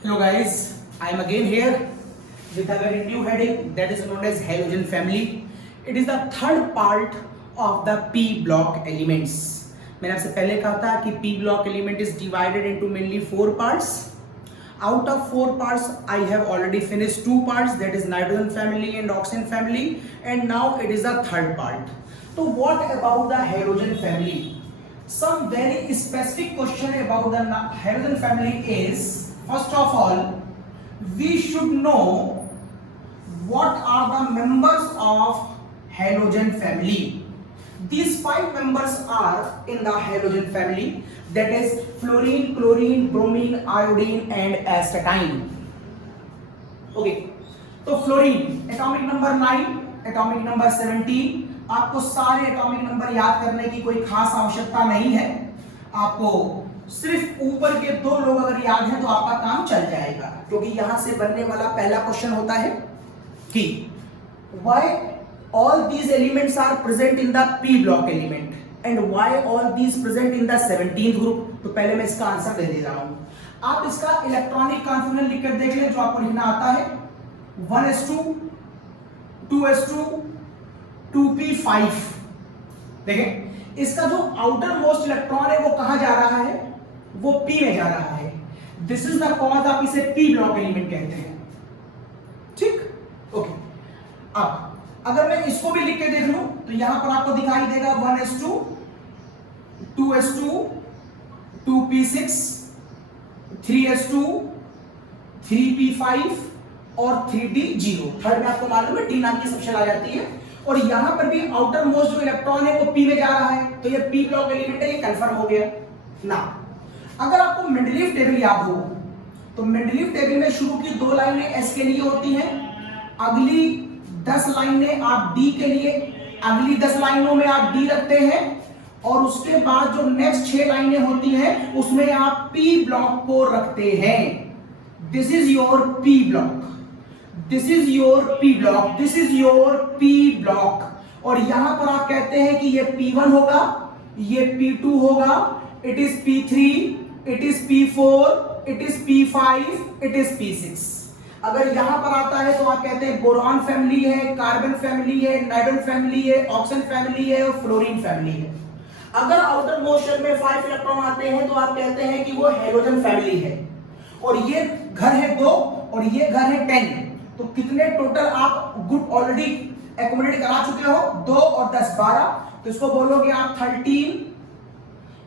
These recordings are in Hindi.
Hello guys, I am again here with a very new heading that is known as halogen family. It is the third part of the p block elements. मैंने आपसे पहले कहा था कि p block element is divided into mainly four parts. Out of four parts, I have already finished two parts, that is nitrogen family and oxygen family, and now it is the third part. So what about the halogen family? Some very specific question about the halogen family is, first of all, we should know what are the members of halogen family. These five members are in the halogen family, that is fluorine, chlorine, bromine, iodine and astatine. Okay, तो fluorine atomic number 9, atomic number 17. आपको सारे एटॉमिक नंबर याद करने की कोई खास आवश्यकता नहीं है. आपको सिर्फ ऊपर के दो लोग अगर याद हैं तो आपका काम चल जाएगा, क्योंकि यहां से बनने वाला पहला क्वेश्चन होता है कि why all these elements are present in the p block element and why all these present in the 17th group. तो पहले मैं इसका आंसर दे दे रहा हूं. आप इसका इलेक्ट्रॉनिक कॉन्फिगरेशन लिखकर देख लें जो आपको लिखना आता है. 1s2 2s2 2p5. देखें इसका जो आउटर मोस्ट इलेक्ट्रॉन है वो कहां जा रहा है, वो p में जा रहा है. दिस इज द कॉज आप इसे p ब्लॉक एलिमेंट कहते हैं. ठीक, ओके. अब अगर मैं इसको भी लिख के देख लूं तो यहां पर आपको दिखाई देगा 1s2 2s2 2p6 3s2 3p5 और 3d0. थर्ड में आपको मालूम है d नाम की सबशेल आ जाती है. और यहां पर भी आउटर मोस्ट जो इलेक्ट्रॉन है वो p में जा रहा है, तो ये p ब्लॉक एलिमेंट है, ये कंफर्म हो गया ना. अगर आपको मेंडलीव टेबल याद हो तो मेंडलीव टेबल में शुरू की दो लाइनें s के लिए होती हैं, अगली 10 लाइनें आप d के लिए, अगली 10 लाइनों में आप d रखते हैं, और उसके बाद जो नेक्स्ट 6 लाइनें होती हैं उसमें आप p ब्लॉक को रखते हैं. This is your p block, this is your p block, this is your p block. और यहां पर आप कहते हैं कि ये p1 होगा, ये p2 होगा, it is p3, it is p4, it is p5, it is p6. अगर यहां पर आता है तो आप कहते हैं बोरॉन फैमिली है, कार्बन फैमिली है, नाइट्रोजन फैमिली है, ऑक्सीजन फैमिली है और फ्लोरीन फैमिली है. अगर आउटर मोस्ट शेल में 5 इलेक्ट्रॉन आते हैं तो आप कहते हैं कि वो हेलोजन फैमिली है. और ये घर है 2 और ये घर है 10. तो कितने टोटल आप ग्रुप ऑलरेडी एकोमोडेट करा चुके हो, 2 और 10 12. तो इसको बोलोगे आप 13,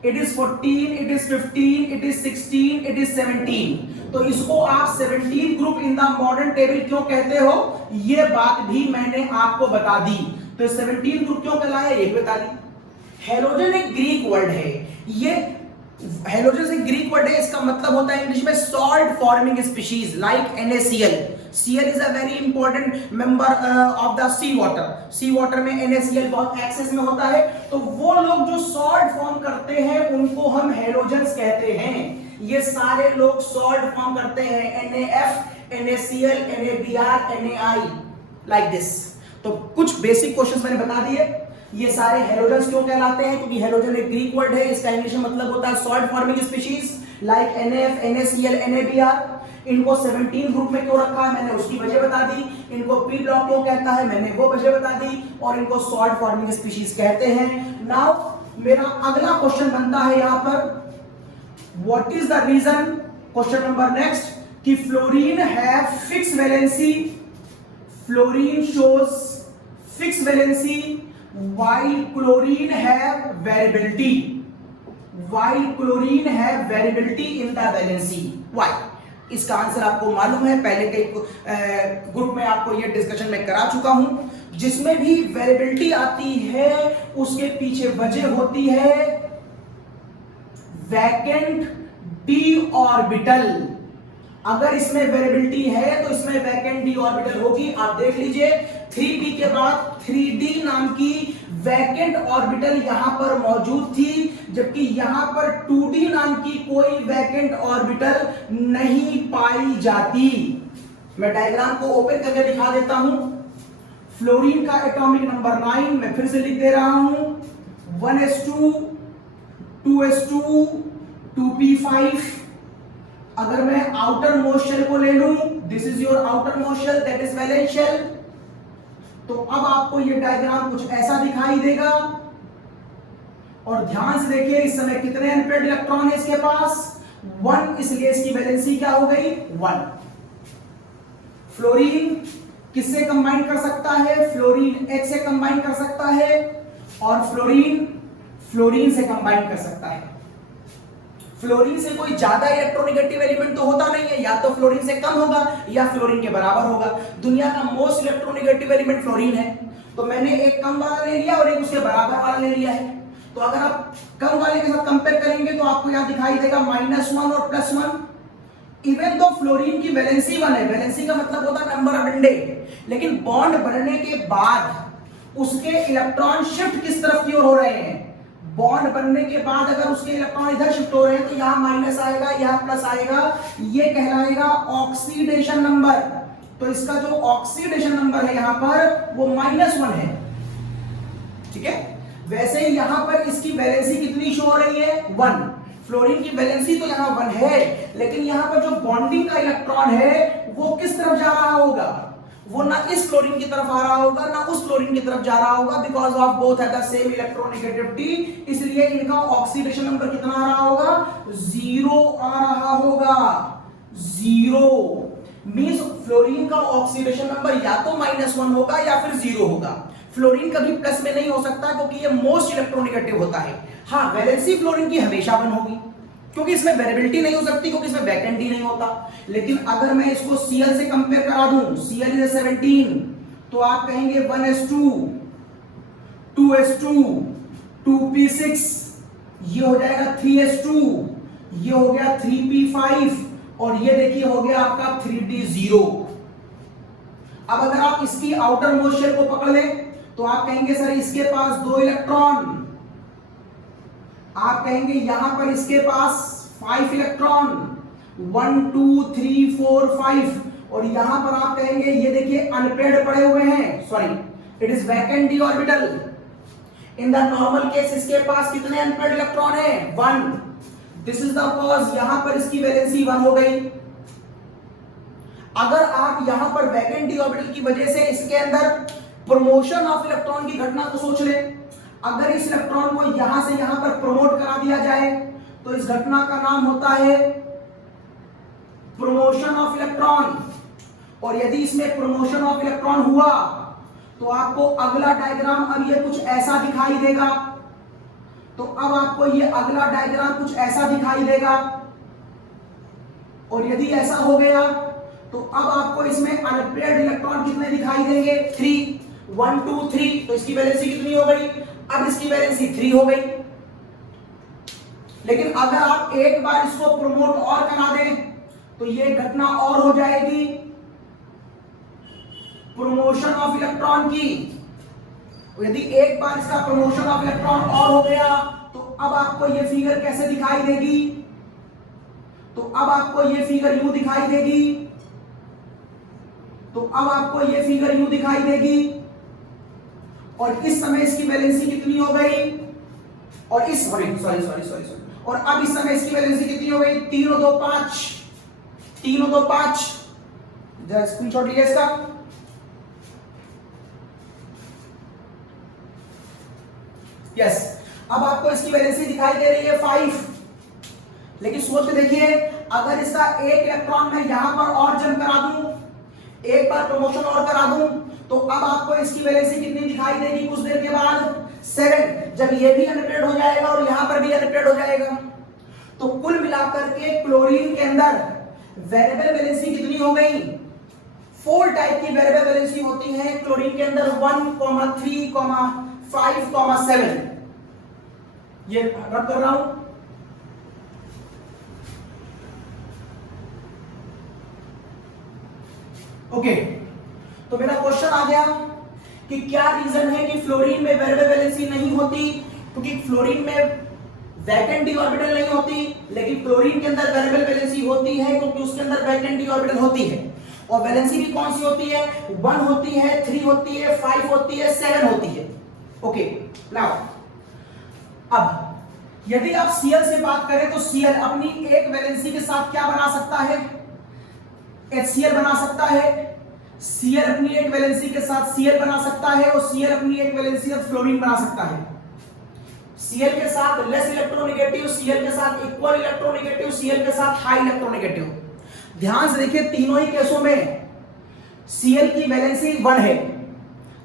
it is 14, it is 15, it is 16, it is 17. तो इसको आप 17 group in the modern table क्यों कहते हो, ये बात भी मैंने आपको बता दी. तो 17 ग्रुप क्यों कहलाया ये बता दी. हेलोजन एक ग्रीक वर्ड है, ये हेलोजन से ग्रीक वर्ड है, इसका मतलब होता है इंग्लिश में salt forming species like NaCl. Cl is a very important member of the sea water. Sea water में NaCl बहुत एक्सेस में होता है. तो वो लोग जो सॉल्ट फॉर्म करते हैं उनको हम हेलोजन्स कहते हैं. ये सारे लोग सॉल्ट फॉर्म करते हैं, NaF, NaCl, NaBr, NaI like this. तो कुछ बेसिक क्वेश्चंस मैंने बता दिए. ये सारे हेलोजन्स क्यों कहलाते हैं, क्योंकि हेलोजन एक ग्रीक वर्ड है, इसका इंग्लिश में मतलब होता है salt forming species like NaF, NaCl, NaBr. इनको 17 ग्रुप में क्यों रखा है मैंने उसकी वजह बता दी. इनको p ब्लॉक क्यों कहता है मैंने वो वजह बता दी. और इनको सॉल्ट फॉर्मिंग स्पीशीज कहते हैं. नाउ मेरा अगला क्वेश्चन बनता है यहां पर, what is the reason, question number next, कि fluorine have fix valency, fluorine shows fix valency while chlorine have variability, while chlorine have variability in the valency. Why? इसका आंसर आपको मालूम है, पहले के ग्रुप में आपको ये डिस्कशन में करा चुका हूं. जिसमें भी वेरिएबिलिटी आती है उसके पीछे वजह होती है वैकेंट d ऑर्बिटल. अगर इसमें वेरिएबिलिटी है तो इसमें वैकेंट d ऑर्बिटल होगी. आप देख लीजिए 3p के बाद 3d नाम की वैकेंट ऑर्बिटल यहां पर मौजूद थी, जबकि यहां पर 2d नाम की कोई वैकेंट ऑर्बिटल नहीं पाई जाती. मैं डायग्राम को ओपन करके दिखा देता हूं. फ्लोरीन का एटॉमिक नंबर 9 मैं फिर से लिख दे रहा हूं, 1s2 2s2 2p5 अगर मैं आउटर मोस्ट शेल को ले लूं, this is your outer most shell, that is valence shell, तो अब आपको ये डायग्राम कुछ ऐसा दिखाई देगा। और ध्यान से देखिए इस समय कितने अनपेयर्ड इलेक्ट्रॉन है इसके पास, 1, इसलिए इसकी वैलेंसी क्या हो गई, 1। फ्लोरीन किससे कंबाइन कर सकता है, फ्लोरीन H से कंबाइन कर सकता है, और फ्लोरीन से कंबाइन कर सकता है। फ्लोरीन से कोई ज्यादा इलेक्ट्रोनेगेटिव एलिमेंट तो होता नहीं है, या तो फ्लोरीन से कम होगा या फ्लोरीन के बराबर होगा। दुनिया का मोस्ट इलेक्ट्रोनेगेटिव एलिमेंट फ्लोरीन है, तो मैंने एक कम वाला ले लिया और एक उसके बराबर वाला ले लिया है। तो अगर आप कम वाले के साथ कंपेयर करेंगे तो आपको यहां दिखाई देगा -1 और +1। इवन तो फ्लोरीन की वैलेंसी 1 है, वैलेंसी का मतलब होता है नंबर ऑफ बॉन्ड, लेकिन बॉन्ड बनने के बाद उसके इलेक्ट्रॉन शिफ्ट किस तरफ की ओर हो रहे हैं, बॉन्ड बनने के बाद अगर उसके इलेक्ट्रॉन इधर शिफ्ट हो रहे हैं तो यहां माइनस आएगा, यहां प्लस आएगा, ये कहलाएगा ऑक्सीडेशन नंबर। तो इसका जो ऑक्सीडेशन नंबर है यहां पर वो -1 है, ठीक है। वैसे ही यहां पर इसकी वैलेंसी कितनी शो हो रही है, 1। फ्लोरीन की वैलेंसी तो यहां 1 है, लेकिन यहां पर जो बॉन्डिंग का इलेक्ट्रॉन है वो किस तरफ जा रहा होगा, वो ना इस फ्लोरीन की तरफ आ रहा होगा ना उस फ्लोरीन की तरफ जा रहा होगा, because of both have the same electronegativity, इसलिए इनका ऑक्सीडेशन नंबर कितना आ रहा होगा, 0 आ रहा होगा। 0 मींस फ्लोरीन का ऑक्सीडेशन नंबर या तो -1 होगा या फिर 0 होगा। फ्लोरीन कभी प्लस में नहीं हो सकता क्योंकि ये मोस्ट इलेक्ट्रोनेगेटिव होता है। हाँ, वैलेंसी फ्लोरीन की हमेशा 1 होगी क्योंकि इसमें वेरिएबिलिटी नहीं हो सकती, क्योंकि इसमें वैकेंट ही नहीं होता। लेकिन अगर मैं इसको Cl से कंपेयर करा दूं, Cl इज 17, तो आप कहेंगे 1s2, 2s2, 2p6, ये हो जाएगा 3s2, ये हो गया 3p5, और ये देखिए हो गया आपका 3d0। अब अगर आप इसकी आउटर मोस्ट शेल को पकड़ लें तो आप कहेंगे सर इसके पास 2 इलेक्ट्रॉन, आप कहेंगे यहां पर इसके पास 5 इलेक्ट्रॉन, 1 2 3 4 5, और यहां पर आप कहेंगे ये देखिए अनपेयर्ड पड़े हुए हैं, sorry it is vacant D orbital. In the normal case इसके पास कितने अनपेयर्ड इलेक्ट्रॉन है, 1। दिस इज द कॉज, यहां पर इसकी वैलेंसी 1 हो गई। अगर आप यहां पर वैकेंट डी ऑर्बिटल की वजह से इसके अंदर प्रमोशन ऑफ इलेक्ट्रॉन की घटना को सोच ले, अगर इस इलेक्ट्रॉन को यहां से यहां पर प्रमोट करा दिया जाए तो इस घटना का नाम होता है प्रमोशन ऑफ इलेक्ट्रॉन। और यदि इसमें प्रमोशन ऑफ इलेक्ट्रॉन हुआ तो आपको अगला डायग्राम अब ये कुछ ऐसा दिखाई देगा। तो अब आपको ये अगला डायग्राम कुछ ऐसा दिखाई देगा, और यदि ऐसा हो गया तो अब आपको इसमें अनपेयर्ड इलेक्ट्रॉन कितने दिखाई देंगे, 3, 1 2 3। तो इसकी वैलेंसी कितनी हो गई, अब इसकी वैलेंसी 3 हो गई। लेकिन अगर आप एक बार इसको प्रमोट और करा दें तो ये घटना और हो जाएगी प्रमोशन ऑफ इलेक्ट्रॉन की। यदि एक बार इसका प्रमोशन ऑफ इलेक्ट्रॉन और हो गया तो अब आपको ये फिगर कैसे दिखाई देगी, तो अब आपको ये फिगर यूं दिखाई देगी, तो अब आपको ये फिगर यूं दिखाई देगी, और इस समय इसकी वैलेंसी कितनी हो गई, और इस सॉरी और अब इस समय इसकी वैलेंसी कितनी हो गई, 3 और 2 5, 3 और 2 5। जरा स्क्रीनशॉट लीजिए इसका। यस, अब आपको इसकी वैलेंसी दिखाई दे रही है 5। लेकिन सोच के देखिए, अगर इसका एक इलेक्ट्रॉन मैं यहां पर और जंप करा दूं, एक बार प्रमोशन और करा दूं, तो अब आपको इसकी वैलेंसी कितनी दिखाई देगी कुछ देर के बाद, 7। जब ये भी अनपेयर्ड हो जाएगा और यहां पर भी अनपेयर्ड हो जाएगा, तो कुल मिलाकर के क्लोरीन के अंदर वेरिएबल वैलेंसी कितनी हो गई, 4 टाइप की वेरिएबल वैलेंसी होती है क्लोरीन के अंदर, 1, 3, 5, 7। ये रब कर रहा हूं। ओके, तो मेरा क्वेश्चन आ गया कि क्या रीजन है कि फ्लोरीन में वेरिएबल वैलेंसी नहीं होती, क्योंकि फ्लोरीन में वैकेंट डी ऑर्बिटल नहीं होती, लेकिन क्लोरीन के अंदर वेरिएबल वैलेंसी होती है क्योंकि उसके अंदर वैकेंट डी ऑर्बिटल होती है। और वैलेंसी भी कौन सी होती है, 1 होती है, 3 होती है, 5 होती है, 7 होती है। ओके, नाउ अब यदि आप Cl से बात करें तो Cl अपनी एक वैलेंसी के साथ क्या बना सकता है? HCl बना सकता है। Cl अपनी एक वैलेंसी के साथ Cl बना सकता है और Cl अपनी एक वैलेंसी के साथ फ्लोरीन बना सकता है। Cl के साथ लेस इलेक्ट्रोनेगेटिव, Cl के साथ इक्वल इलेक्ट्रोनेगेटिव, Cl के साथ हाई इलेक्ट्रोनेगेटिव। ध्यान से देखिए, तीनों ही केसों में Cl की वैलेंसी 1 है।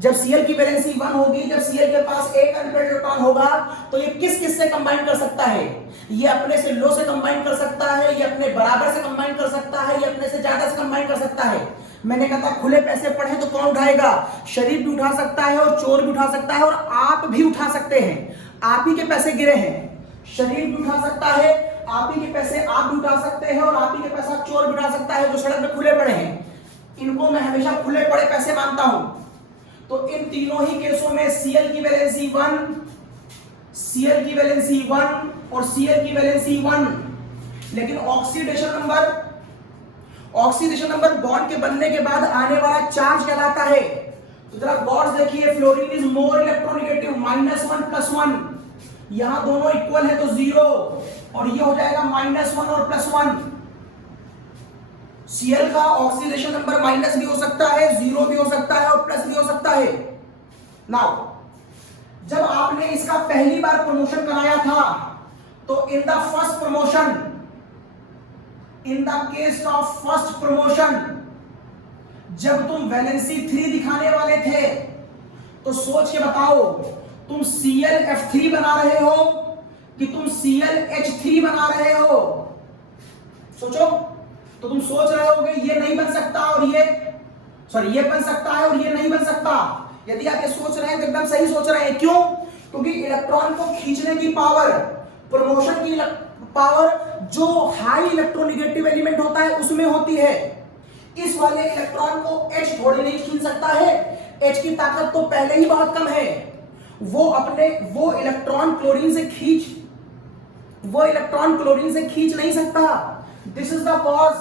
जब Cl की वैलेंसी 1 होगी, जब Cl के पास एक अनपेयर्ड इलेक्ट्रॉन होगा, तो ये किस किस से कंबाइन कर सकता है? ये अपने से लो से कंबाइन कर सकता है, ये अपने बराबर से कंबाइन कर सकता है, ये अपने से ज्यादा से कंबाइन कर सकता है। मैंने कहा था खुले पैसे पड़े तो कौन उठाएगा? शरीफ भी उठा सकता है और चोर भी उठा सकता है और आप भी उठा सकते हैं। आप ही के पैसे गिरे हैं, शरीफ भी उठा सकता है, आप ही के पैसे आप भी उठा सकते हैं और आप ही के पैसा चोर भी उठा सकता है जो सड़क पे खुले पड़े हैं। इनको मैं हमेशा खुले पड़े पैसे मानता हूं। तो इन तीनों ही केसों में Cl की वैलेंसी 1, Cl की वैलेंसी 1 और Cl की वैलेंसी 1, लेकिन ऑक्सीडेशन नंबर बॉन्ड के बनने के बाद आने वाला चार्ज कहलाता है। तो जरा गौर से देखिए, फ्लोरीन इज मोर इलेक्ट्रोनेगेटिव, -1 +1, यहां दोनों इक्वल है तो 0 और ये हो जाएगा -1 और +1। Cl का ऑक्सीडेशन नंबर माइनस भी हो सकता है, 0 भी हो सकता है और प्लस भी हो सकता है। नाउ जब आपने इसका पहली बार प्रमोशन कराया था, तो in the first promotion, in the case of first promotion, जब तुम वैलेंसी 3 दिखाने वाले थे, तो सोच के बताओ, तुम ClF3 बना रहे हो कि तुम ClH3 बना रहे हो? सोचो। तो तुम सोच रहे होगे ये नहीं बन सकता और ये बन सकता है और ये नहीं बन सकता। यदि आप ये सोच रहे हैं तो एकदम सही सोच रहे हैं। क्यों? क्योंकि इलेक्ट्रॉन को खींचने की पावर, प्रमोशन की पावर जो हाई इलेक्ट्रोनेगेटिव एलिमेंट होता है उसमें होती है। इस वाले इलेक्ट्रॉन को H थोड़ी नहीं खींच सकता है, H की ताकत तो पहले ही बहुत कम है। वो इलेक्ट्रॉन क्लोरीन से खींच नहीं सकता। दिस इज द कॉज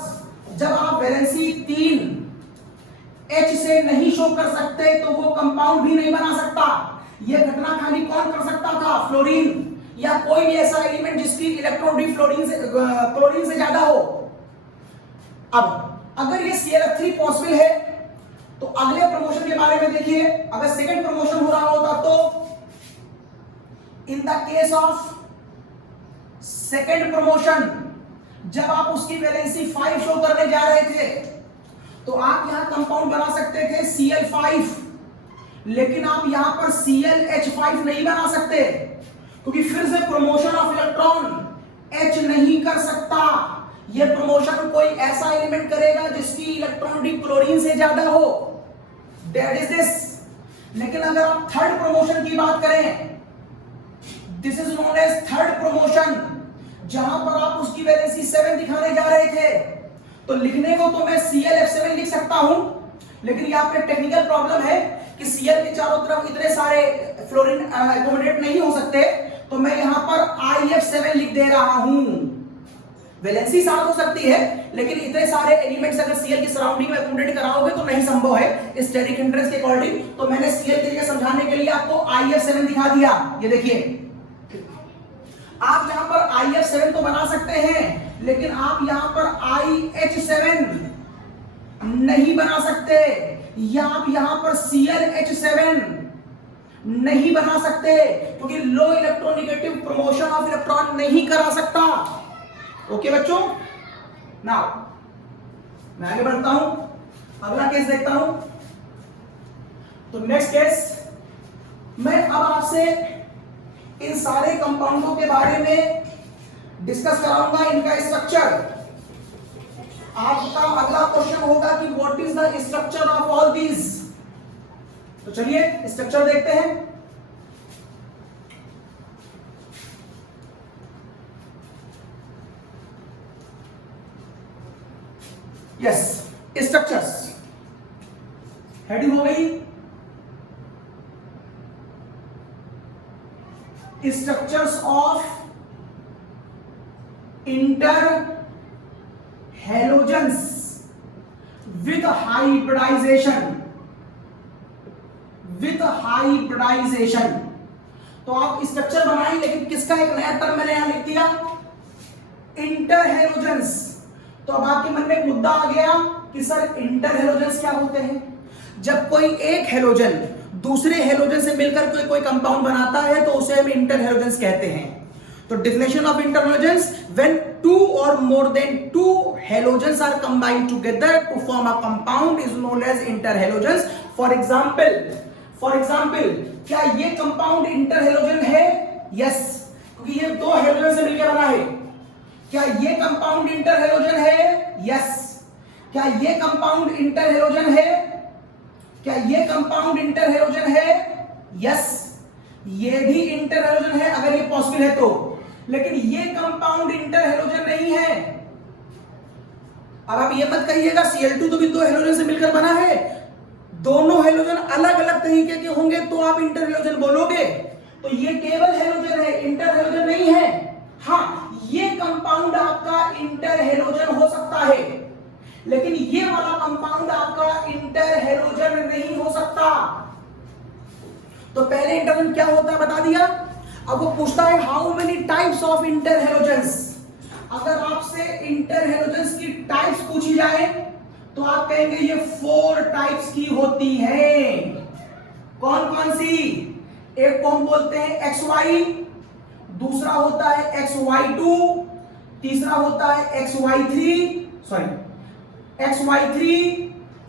जब आप वैलेंसी 3 H से नहीं शो कर सकते तो वो कंपाउंड भी नहीं बना सकता। यह घटना खाली कौन कर सकता था? फ्लोरीन या कोई भी ऐसा एलिमेंट जिसकी इलेक्ट्रोनेगेटिव क्लोरीन से ज्यादा हो। अब अगर ये ClF3 पॉसिबल है तो अगले प्रमोशन के बारे में देखिए। अगर सेकंड प्रमोशन हो रहा होता तो in the case of second promotion, जब आप उसकी वैलेंसी 5 शो करने जा रहे थे, तो आप यहां कंपाउंड बना सकते थे Cl5, लेकिन आप यहां पर ClH5 नहीं बना सकते, क्योंकि फिर से प्रमोशन ऑफ इलेक्ट्रॉन H नहीं कर सकता। यह प्रमोशन कोई ऐसा एलिमेंट करेगा जिसकी इलेक्ट्रॉनिक क्लोरीन से ज्यादा हो। That is this. लेकिन अगर आप थर्ड प्रमोशन की बात करें, this is known as third promotion, जहां पर आप उसकी वैलेंसी 7 दिखाने जा रहे थे, तो लिखने को तो मैं ClF7 लिख सकता हूं, लेकिन यहां पे टेक्निकल प्रॉब्लम है कि Cl के चारों तरफ इतने सारे फ्लोरीन एकोमोडेट नहीं हो सकते, तो मैं यहां पर IF7 लिख दे रहा हूं। वैलेंसी 7 हो सकती है, लेकिन इतने सारे एलिमेंट्स अगर Cl की सराउंडिंग में एकोमोडेट कराओगे तो नहीं संभव है स्टैटिक हिंड्रेंस के अकॉर्डिंग। तो मैंने Cl के लिए समझाने के लिए आपको IF7 दिखा दिया। ये देखिए, आप यहां पर IF7 तो बना सकते हैं, लेकिन आप यहां पर IH7 नहीं बना सकते, या आप यहां पर ClH7 नहीं बना सकते, क्योंकि लो इलेक्ट्रोनेगेटिव प्रमोशन ऑफ इलेक्ट्रॉन नहीं करा सकता। ओके बच्चों, नाउ मैं आगे बढ़ता हूं, अगला केस देखता हूं। तो नेक्स्ट केस, मैं अब आपसे इन सारे कंपाउंडों के बारे में डिस्कस कराऊंगा, इनका स्ट्रक्चर। आपका अगला क्वेश्चन होगा कि what is the structure of all these. तो चलिए स्ट्रक्चर देखते हैं। यस, स्ट्रक्चर्स हेडिंग हो गई, structures of interhalogens with hybridization। तो आप स्ट्रक्चर बनाएं, लेकिन किस इसका एक नया टर्म मैंने यहां लिख दिया, इंटरहेलोजेंस। तो अब आपके मन में एक मुद्दा आ गया कि सर इंटरहेलोजेंस क्या होते हैं? जब कोई एक हेलोजन दूसरे हेलोजन से मिलकर कोई कंपाउंड बनाता है तो उसे हम इंटरहेलोजेंस कहते हैं। तो definition of interhalogens, when two or more than two halogens are combined together to form a compound is known as interhalogens. For example, क्या ये कंपाउंड इंटरहेलोजन है? यस, क्योंकि ये दो हेलोजन से मिलकर बना है। क्या ये कंपाउंड इंटरहेलोजन है? यस। क्या ये कंपाउंड इंटरहेलोजन है? क्या ये कंपाउंड इंटरहेलोजन है? यस, ये भी इंटरहेलोजन है अगर ये पॉसिबल है तो, लेकिन ये कंपाउंड इंटरहेलोजन नहीं है। अब आप ये मत कहिएगा Cl2 तो भी दो हेलोजन से मिलकर बना है, दोनों हेलोजन अलग अलग तरीके के होंगे तो आप इंटरहेलोजन बोलोगे। तो ये केवल हेलोजन है, इंटरहेलोजन नहीं है। हाँ, ये कंपाउंड आपका इंटरहेलोजन हो सकता है, लेकिन ये वाला कंपाउंड आपका इंटरहेलोजन नहीं हो सकता। तो पहले इंटरहेलोजन क्या होता है बता दिया। अब वो पूछता है हाउ मेनी टाइप्स ऑफ इंटरहेलोजेंस। अगर आपसे इंटरहेलोजेंस की टाइप्स पूछी जाए तो आप कहेंगे ये 4 टाइप्स की होती है। कौन कौन सी? एक को हम बोलते हैं XY, दूसरा होता है XY2, तीसरा होता है XY3,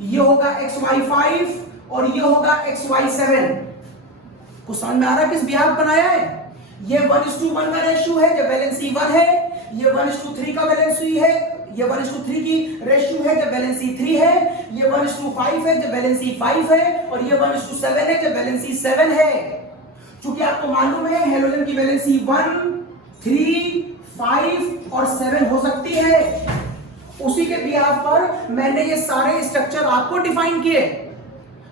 ये होगा XY5 और ये होगा XY7। कुछ समझ में आ रहा है किस बिहार बनाया है? ये 1:1 का रेशियो है जब वैलेंसी 1 है, ये 1:3 का वैलेंसी है, ये 1:3 की रेशियो है जब वैलेंसी 3 है, ये 1:5 है जब वैलेंसी 5 है, और ये 1:7 है जब वैलेंसी 7 है। क्योंकि आपको मालूम है हेलोजन की वैलेंसी 1, 3, 5 और 7 हो सकती है। उसी के बिहार पर मैंने ये सारे स्ट्रक्चर आपको डिफाइन किए।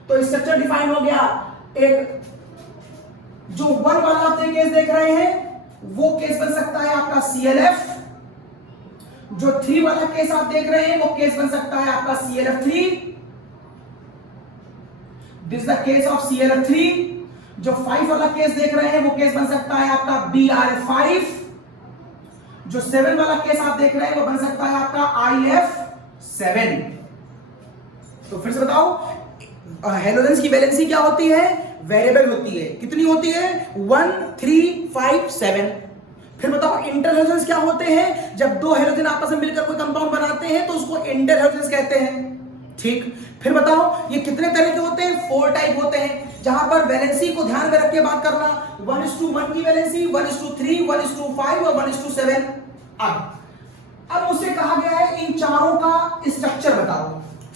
तो स्ट्रक्चर डिफाइन हो गया। एक जो 1 वाला आप केस देख रहे हैं वो केस बन सकता है आपका ClF। जो 3 वाला केस आप देख रहे हैं वो केस बन सकता है आपका ClF3। This is the case of ClF3। जो 5 वाला केस देख रहे हैं वो केस बन सकता है आपका Br5। जो 7 वाला केस आप देख रहे हैं वो बन सकता है आपका IF7। तो फिर से बताओ हेलोजेंस की वैलेंसी क्या होती है? वेरिएबल होती है। कितनी होती है? 1, 3, 5, 7। फिर बताओ इंटरहेलोजेंस क्या होते हैं? जब दो हेलोजन आपस में मिलकर कोई कंपाउंड बनाते हैं तो उसको इंटरहेलोजेंस कहते हैं। ठीक, फिर बताओ ये कितने तरह के होते हैं? 4 टाइप होते हैं, जहां पर वैलेंसी को ध्यान में रख के बात करना। 1:1 की वैलेंसी, 1:3, 1:5 और 1:7। अब मुझसे कहा गया है इन चारों का स्ट्रक्चर बताओ,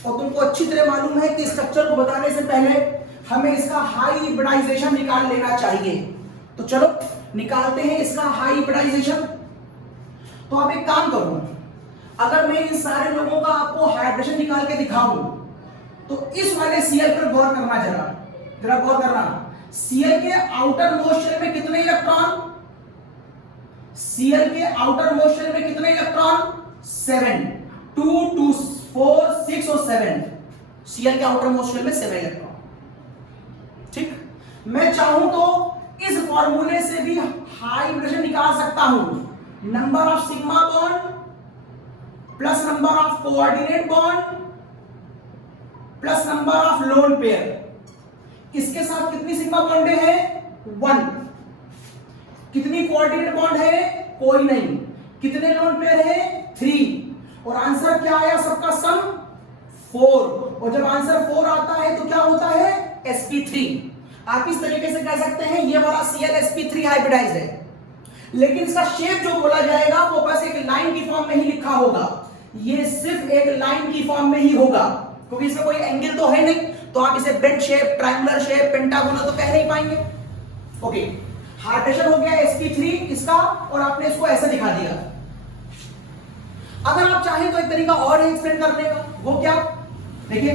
और तुमको अच्छी तरह मालूम है कि स्ट्रक्चर को बताने से पहले हमें इसका हाइब्रिडाइजेशन निकाल लेना चाहिए। तो चलो निकालते हैं इसका हाइब्रिडाइजेशन। तो अब एक काम करो, अगर मैं इन सारे लोगों का आपको हाइब्रिडेशन निकाल के दिखाऊं तो इस वाले Cl पर गौर करना, जरा गौर करना। Cl के आउटर मोस्ट शेल में कितने इलेक्ट्रॉन? Cl के आउटर मोस्ट शेल में कितने इलेक्ट्रॉन? 7। 2, 2, 4, 6 और 7। Cl के आउटर मोस्ट शेल में 7 इलेक्ट्रॉन। ठीक, मैं चाहूं तो इस फॉर्मूले से भी हाइब्रिडेशन निकाल सकता हूं। Number of sigma bond plus number of coordinate bond plus number of lone pair. इसके साथ कितनी सिग्मा बॉन्ड है? 1। कितनी कोऑर्डिनेट बॉन्ड है? कोई नहीं। कितने लोन पेयर है? 3। और आंसर क्या आया सबका सम? 4। और जब आंसर 4 आता है तो क्या होता है? sp3। आप इस तरीके से कह सकते हैं ये वाला Cl sp3 हाइब्रिडाइज्ड है, लेकिन इसका शेप जो बोला जाएगा वो बस एक लाइन की फॉर्म में ही लिखा होगा। ये सिर्फ एक लाइन की फॉर्म में ही होगा, क्योंकि इसमें कोई एंगल तो है नहीं। तो आप इसे bed shape, triangular shape, pentagonal तो कह नहीं पाएंगे। ओके, हाइब्रिडेशन हो गया sp3 इसका, और आपने इसको ऐसे दिखा दिया। अगर आप चाहें तो एक तरीका और एक्सप्लेन करने का, वो क्या? देखिए,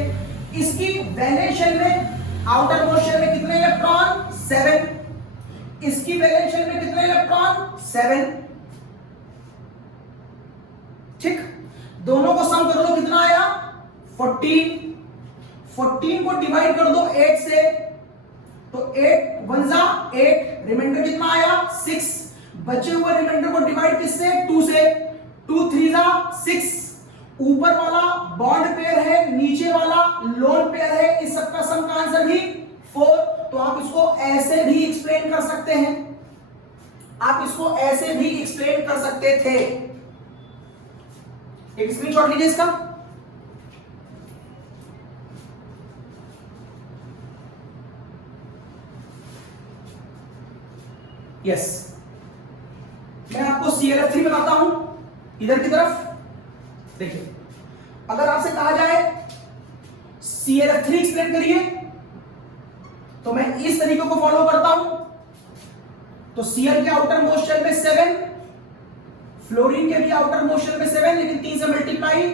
इसकी वैलेंस शेल में आउटर मोस्ट शेल में कितने इलेक्ट्रॉन? 7। इसकी वैलेंस शेल में कितने इलेक्ट्रॉन? 7। ठीक, दोनों को सम कर दो, कितना आया? 14। 14 को डिवाइड कर दो 8 से, तो 8 1 जा 8, रिमाइंडर कितना आया? 6। बचे हुए रिमाइंडर को डिवाइड किससे? 2 से। 2 3 जा 6। ऊपर वाला बॉन्ड पेयर है, नीचे वाला लोन पेयर है, इस सबका सम का आंसर भी 4। तो आप इसको ऐसे भी एक्सप्लेन कर सकते हैं, आप इसको ऐसे भी एक्सप्लेन कर सकते थे। एक स्क्रीनशॉट लीजिए इसका। यस, मैं आपको CLF3 बताता हूं, इधर की तरफ देखिए। अगर आपसे कहा जाए CLF3 एक्सप्लेन करिए, तो मैं इस तरीके को फॉलो करता हूं। तो Cl के आउटर मोस्ट शेल में 7, फ्लोरीन के भी आउटर मोस्ट शेल में 7, लेकिन 3 से मल्टीप्लाई,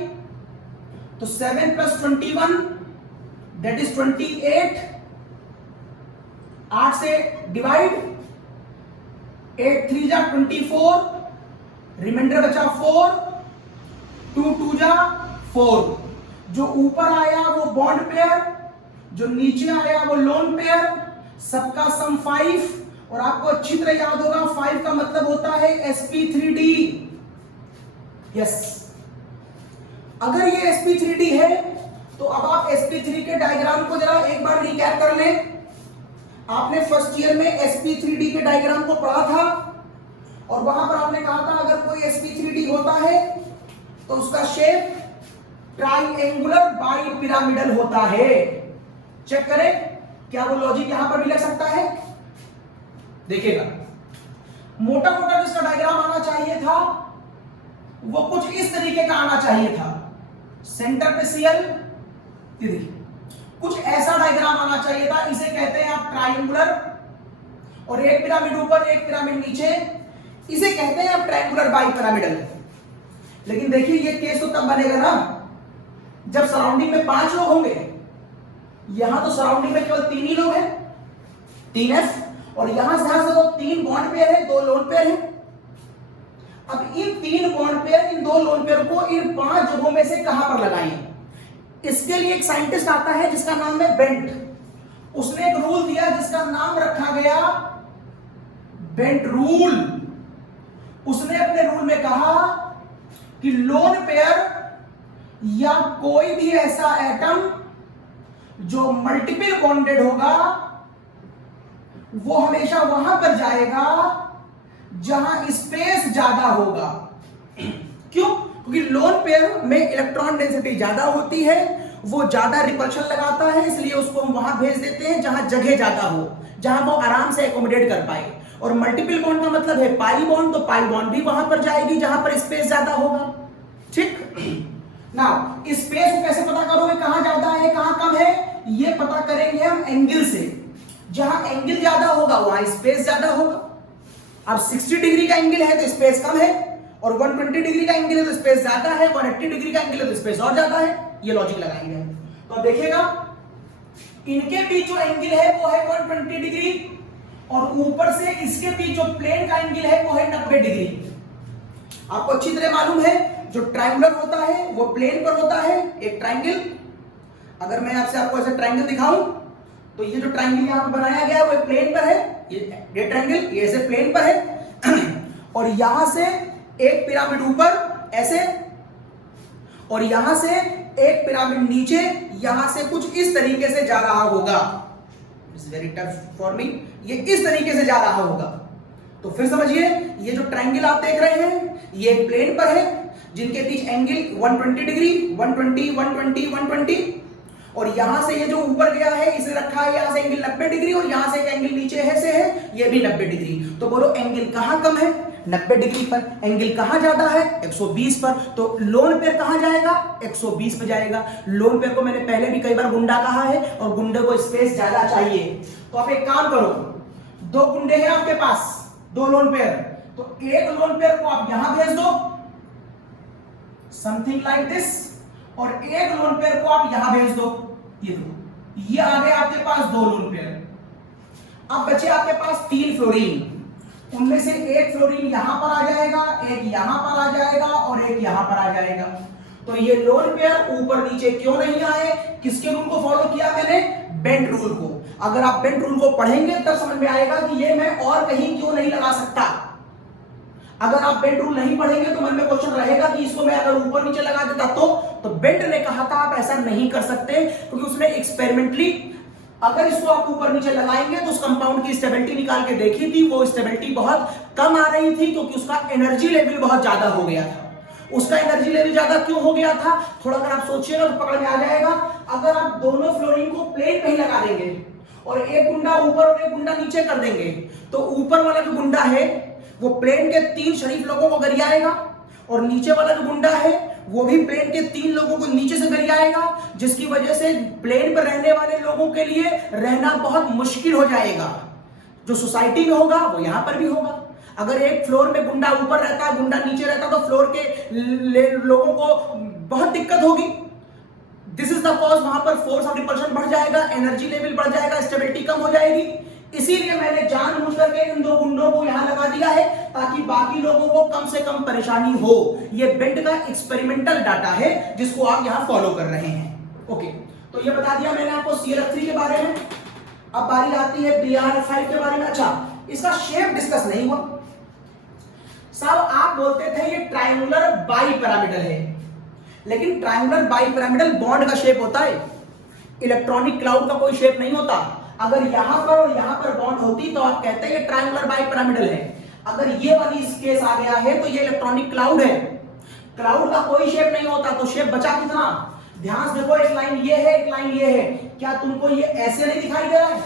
तो 7 + 21 दैट इज 28। 8 से डिवाइड, 8 3 जा 24, रिमाइंडर बचा 4, 2 2 जा 4। जो ऊपर आया वो बॉन्ड पेयर, जो नीचे आया वो लोन पेयर, सबका सम 5। और आपको अच्छी तरह याद होगा 5 का मतलब होता है sp3d। यस, अगर ये sp3d है तो अब आप sp3 के डायग्राम को जरा एक बार रिकैप कर लें। आपने फर्स्ट ईयर में sp3d के डायग्राम को पढ़ा था और वहां पर आपने कहा था अगर कोई sp3d होता है तो उसका शेप ट्राइएंगुलर बाइपिरामिडल होता है। चेक करें, क्या वो लॉजिक यहां पर भी लग सकता है? देखिएगा, मोटा मोटा जिसका डायग्राम आना चाहिए था वो कुछ इस तरीके का आना चाहिए था। सेंटर पे Cl, ये देखिए कुछ ऐसा डायग्राम आना चाहिए था। इसे कहते हैं आप ट्राइएंगुलर, और एक पिरामिड ऊपर एक पिरामिड नीचे, इसे कहते हैं आप ट्राइएंगुलर बाइपिरामिडल। लेकिन देखिए ये केस तो तब बनेगा ना जब सराउंडिंग में 5 लोग होंगे। यहां तो सराउंडिंग में केवल 3 ही लोग हैं, 3f, और यहां से तो 3 बॉन्ड पेयर है, 2 लोन पेयर है। अब इन 3 बॉन्ड पेयर, इन 2 लोन पेयर को इन 5 जगहों में से कहां पर लगाएं? इसके लिए एक साइंटिस्ट आता है जिसका नाम है बेंट। उसने एक रूल दिया जिसका नाम रखा गया बेंट रूल। उसने अपने रूल में कहा कि लोन पेयर या कोई भी ऐसा एटम जो मल्टीपल बॉन्डेड होगा वो हमेशा वहां पर जाएगा जहां स्पेस ज्यादा होगा। क्यों? क्योंकि लोन पेयर में इलेक्ट्रॉन डेंसिटी ज्यादा होती है, वो ज्यादा रिपल्शन लगाता है, इसलिए उसको हम वहां भेज देते हैं जहां जगह ज्यादा हो, जहां वो आराम से एकोमोडेट कर पाए। और मल्टीपल बॉन्ड का मतलब है पाई बॉन्ड, तो पाई बॉन्ड भी वहां पर जाएगी जहां पर स्पेस ज्यादा होगा। ठीक ना, स्पेस को कैसे पता करोगे कहां ज्यादा है कहां कम है? ये पता करेंगे हम एंगल से। जहां एंगल ज्यादा होगा वहां स्पेस ज्यादा होगा। अब 60 डिग्री का एंगल है तो स्पेस कम है, और 120 डिग्री का एंगल है तो स्पेस ज्यादा है, 180 डिग्री का एंगल है तो स्पेस और ज्यादा है। ये लॉजिक लगाएंगे हम। तो अब देखिएगा, इनके बीच जो एंगल है वो है 120 डिग्री, और ऊपर से इसके बीच जो प्लेन का एंगल है वो है 90 डिग्री। आपको अच्छी तरह मालूम है जो ट्रायंगुलर होता है वो प्लेन पर होता है, एक ट्रायंगल। अगर मैं आपको ऐसे ट्रायंगल दिखाऊं तो ये जो ट्रायंगल यहां पर बनाया गया है वो प्लेन पर है, ये ट्रायंगल ये ऐसे प्लेन पर है, और यहां से एक पिरामिड ऊपर ऐसे, और यहां से एक पिरामिड नीचे, यहां से कुछ इस तरीके से जा रहा होगा। It's very tough for me, ये इस तरीके से जा रहा होगा। तो फिर समझिए, ये जो ट्रायंगल आप देख रहे हैं ये प्लेन पर है जिनके बीच एंगल 120 डिग्री, 120, 120, 120, और यहां से ये जो ऊपर गया है इसे रखा है यहां से एंगल 90 डिग्री, और यहां से एक एंगल नीचे है से है ये भी 90 डिग्री। तो बोलो एंगल कहां कम है? 90 डिग्री पर। एंगल कहां ज्यादा है? 120 पर। तो लोन पेयर कहां जाएगा? 120 पे जाएगा। लोन पेयर को मैंने पहले भी कई बार गुंडा कहा है, और गुंडे को स्पेस ज्यादा चाहिए। तो आप एक काम करो, 2 गुंडे हैं आपके पास, 2 लोन पेयर, तो एक लोन पेयर को आप यहां भेज दो समथिंग लाइक दिस, और एक लोन पेयर को आप यहां भेज दो, ये दो, ये आ गए आपके पास 2 लोन पेयर। अब बचे आपके पास 3 फ्लोरीन, उनमें से एक फ्लोरीन यहां पर आ जाएगा, एक यहां पर आ जाएगा, और एक यहां पर आ जाएगा। तो ये लोन पेयर ऊपर नीचे क्यों नहीं आए? किसके रूल को फॉलो किया मैंने? बेंट रूल को। अगर आप बेंट रूल को पढ़ेंगे तब समझ में आएगा कि ये मैं और कहीं क्यों नहीं लगा सकता। अगर आप बेंड रूल नहीं पढ़ेंगे तो मन में क्वेश्चन रहेगा कि इसको मैं अगर ऊपर नीचे लगा देता तो बेंड ने कहा था आप ऐसा नहीं कर सकते, क्योंकि उसने एक्सपेरिमेंटली अगर इसको आप ऊपर नीचे लगाएंगे तो उस कंपाउंड की स्टेबिलिटी निकाल के देखी थी, वो स्टेबिलिटी बहुत कम आ रही थी, क्योंकि उसका एनर्जी लेवल बहुत ज्यादा हो गया था। उसका एनर्जी लेवल ज्यादा क्यों हो गया था, थोड़ा अगर आप सोचिएगा तो पकड़ में आ जाएगा। अगर आप दोनों फ्लोरीन को प्लेन पे ही लगा देंगे और एक गुंडा ऊपर और एक गुंडा नीचे कर देंगे, तो ऊपर वाला जो गुंडा है वो प्लेन के 3 शरीफ लोगों को गरियाएगा, और नीचे वाला जो गुंडा है वो भी प्लेन के 3 लोगों को नीचे से गरियाएगा, जिसकी वजह से प्लेन पर रहने वाले लोगों के लिए रहना बहुत मुश्किल हो जाएगा। जो सोसाइटी में होगा वो यहां पर भी होगा। अगर एक फ्लोर में गुंडा ऊपर रहता, गुंडा नीचे रहता, तो फ्लोर के लोगों को बहुत दिक्कत होगी। दिस इज द कॉज, वहां पर फोर्स ऑफ रिपल्शन बढ़ जाएगा, एनर्जी लेवल बढ़ जाएगा, स्टेबिलिटी कम हो जाएगी। इसीलिए मैंने जानबूझ करके इन 2 गुंडों को यहां लगा दिया है, ताकि बाकी लोगों को कम से कम परेशानी हो। यह बेंड का एक्सपेरिमेंटल डाटा है जिसको आप यहां फॉलो कर रहे हैं। ओके, तो ये बता दिया मैंने आपको ClF3 के बारे में। अब बारी आती है BrF5 के बारे में। अच्छा, इसका शेप डिस्कस नहीं हुआ साहब। आप बोलते थे ये ट्रायंगुलर बाइपिरामिडल है, लेकिन ट्रायंगुलर बाइपिरामिडल बॉन्ड का शेप होता है, इलेक्ट्रॉनिक क्लाउड का कोई शेप नहीं होता। अगर यहां पर और यहां पर बॉन्ड होती तो आप कहते हैं ये ट्रायंगुलर बाइपिरामिडल है। अगर ये वाली केस आ गया है तो ये इलेक्ट्रॉनिक क्लाउड है। क्लाउड का कोई शेप नहीं होता, तो शेप बचा कितना? ध्यान से देखो, एक लाइन ये है, एक लाइन ये है। क्या तुमको ये ऐसे नहीं दिखाई दे रहा है?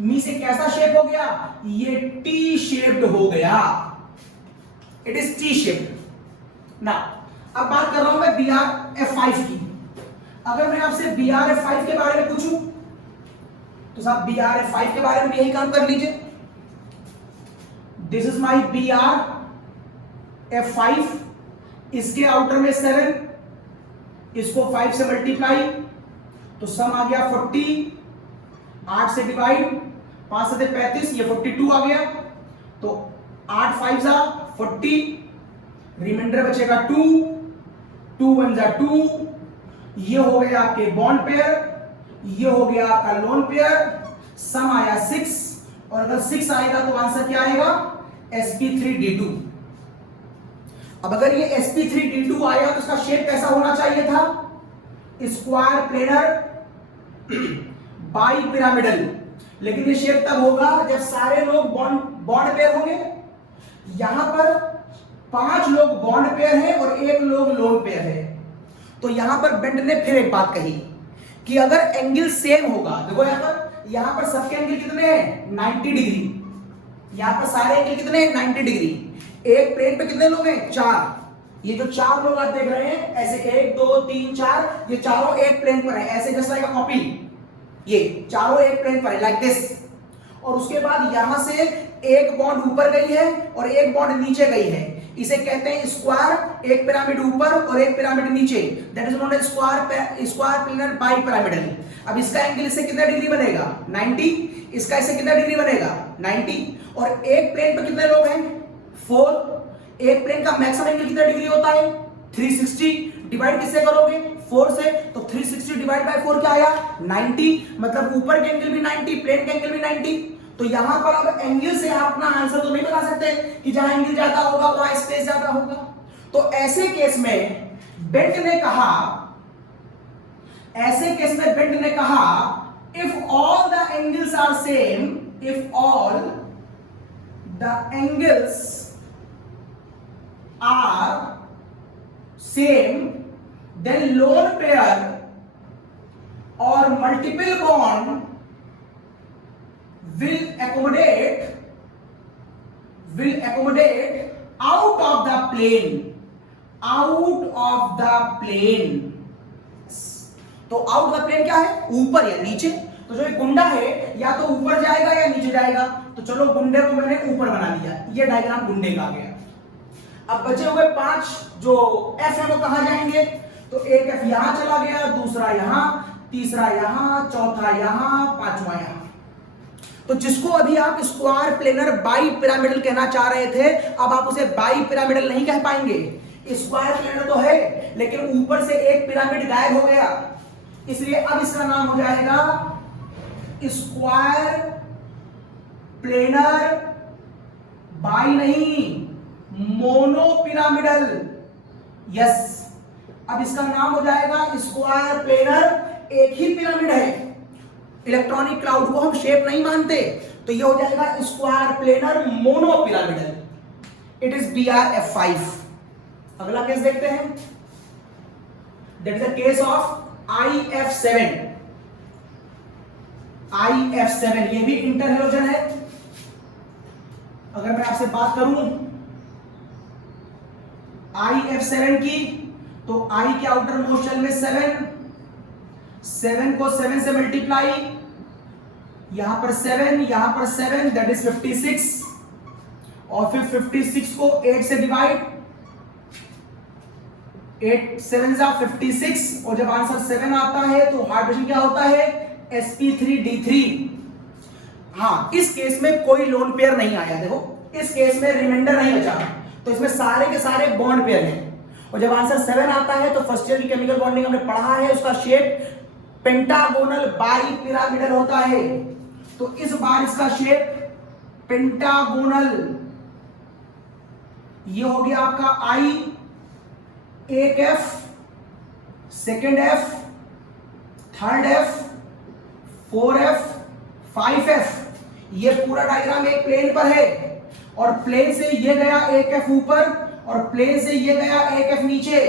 मी से कैसा शेप हो गया? ये टी शेप्ड हो गया। It is T shaped. ना अब बात कर रहा हूं मैं BrF5 की। अगर मैं आपसे BrF5 के बारे में पूछूं तो साहब BrF5 के बारे में भी यही काम कर लीजिए। दिस इज माई BrF5, इसके आउटर में 7, इसको 5 से मल्टीप्लाई तो सम आ गया 40, 8 से डिवाइड, 5 से 35, ये 42 आ गया। तो 8 5 जा 40, रिमाइंडर बचेगा 2, 2 1 जा 2, ये हो गया आपके बॉन्ड पेयर, ये हो गया आपका लोन पेयर, सम आया 6, और अगर 6 आएगा तो आंसर क्या आएगा? sp3d2। अब अगर ये sp3d2 आया तो इसका शेप कैसा होना चाहिए था? Square planar bipyramidal. लेकिन ये शेप तब होगा जब सारे लोग बॉन्ड पेयर होंगे। यहां पर 5 लोग बॉन्ड पेयर हैं और 1 लोग लोन पेयर है। तो यहां पर बेंड ने फिर एक बात कही कि अगर एंगल सेम होगा, देखो यहां पर सबके एंगल कितने हैं? 90 डिग्री। यहां पर सारे एंगल कितने हैं? 90 डिग्री। एक प्लेन पे कितने लोग हैं? 4। ये जो 4 लोग आप देख रहे हैं, ऐसे 1 2 3 4, ये चारों एक प्लेन पर है, ऐसे जैसा एक कॉपी, ये चारों एक प्लेन पर है, लाइक दिस। और उसके बाद यहां से एक बॉन्ड ऊपर गई है और एक बॉन्ड नीचे गई है। इसे कहते हैं स्क्वायर, एक पिरामिड ऊपर और एक पिरामिड नीचे, that is known as square planar bipyramidal. अब इसका एंगल इससे कितना डिग्री बनेगा? 90। इसका इससे कितना डिग्री बनेगा? 90। और एक प्लेन पे कितने लोग हैं? 4। एक प्लेन का मैक्सिमम एंगल कितना डिग्री होता है? 360। डिवाइड किससे करोगे? 4 से। तो 360 डिवाइड बाय 4 क्या आया? 90। मतलब ऊपर के एंगल भी 90, प्लेन के एंगल भी 90। तो यहां पर अब एंगल से आप अपना आंसर तो नहीं बता सकते कि जहां एंगल ज्यादा होगा वहां स्पेस ज्यादा होगा। तो ऐसे केस में बेंड ने कहा, if all the angles are same, if all the angles are same, then lone pair और multiple bond will accommodate out of the plane, तो आउट ऑफ द प्लेन क्या है? ऊपर या नीचे। तो जो एक गुंडा है या तो ऊपर जाएगा या नीचे जाएगा। तो चलो गुंडे को मैंने ऊपर बना दिया, ये डायग्राम गुंडे का आ गया। अब बचे हुए 5 जो एफ है वो कहां जाएंगे? तो एक एफ यहां चला गया, दूसरा यहां, तीसरा यहां, चौथा यहां, 5वां यहां। तो जिसको अभी आप स्क्वायर प्लेनर बाइपिरामिडल कहना चाह रहे थे, अब आप उसे बाइपिरामिडल नहीं कह पाएंगे। स्क्वायर प्लेनर तो है, लेकिन ऊपर से एक पिरामिड गायब हो गया, इसलिए अब इसका नाम हो जाएगा स्क्वायर प्लेनर बाई नहीं, पिरामिडल। यस, अब इसका नाम हो जाएगा स्क्वायर प्लेनर। एक ही पिरामिड है, इलेक्ट्रॉनिक क्लाउड को हम शेप नहीं मानते, तो ये हो जाएगा square planar mono pyramidal. It is BRF5। अगला केस देखते हैं, that is the case of IF7। IF7 ये भी इंटरहेलोजन है। अगर मैं आपसे बात करूं IF7 की, तो I के आउटर मोस्ट शेल में 7 को 7 से मल्टीप्लाई, यहां पर 7, यहां पर 7, दैट इज 56, और फिर 56 को 8 से डिवाइड, 8 7 जा 56, और जब आंसर 7 आता है तो हाइड्रोजन क्या होता है, sp3d3। हाँ, इस केस में कोई लोन पेयर नहीं आया। देखो इस केस में रिमाइंडर नहीं बचा, तो इसमें सारे के सारे बॉन्ड पेयर हैं। और जब आंसर 7 आता है तो फर्स्ट ईयर की केमिकल बॉन्डिंग हमने पढ़ा है, उसका शेप पेंटागोनल बाई पिरामिडल होता है। तो इस बार इसका शेप पेंटागोनल, ये हो गया आपका I, एक F, second F, third F, 4F, 5F। ये पूरा डायग्राम एक प्लेन पर है, और प्लेन से ये गया एक F ऊपर, और प्लेन से ये गया एक F नीचे।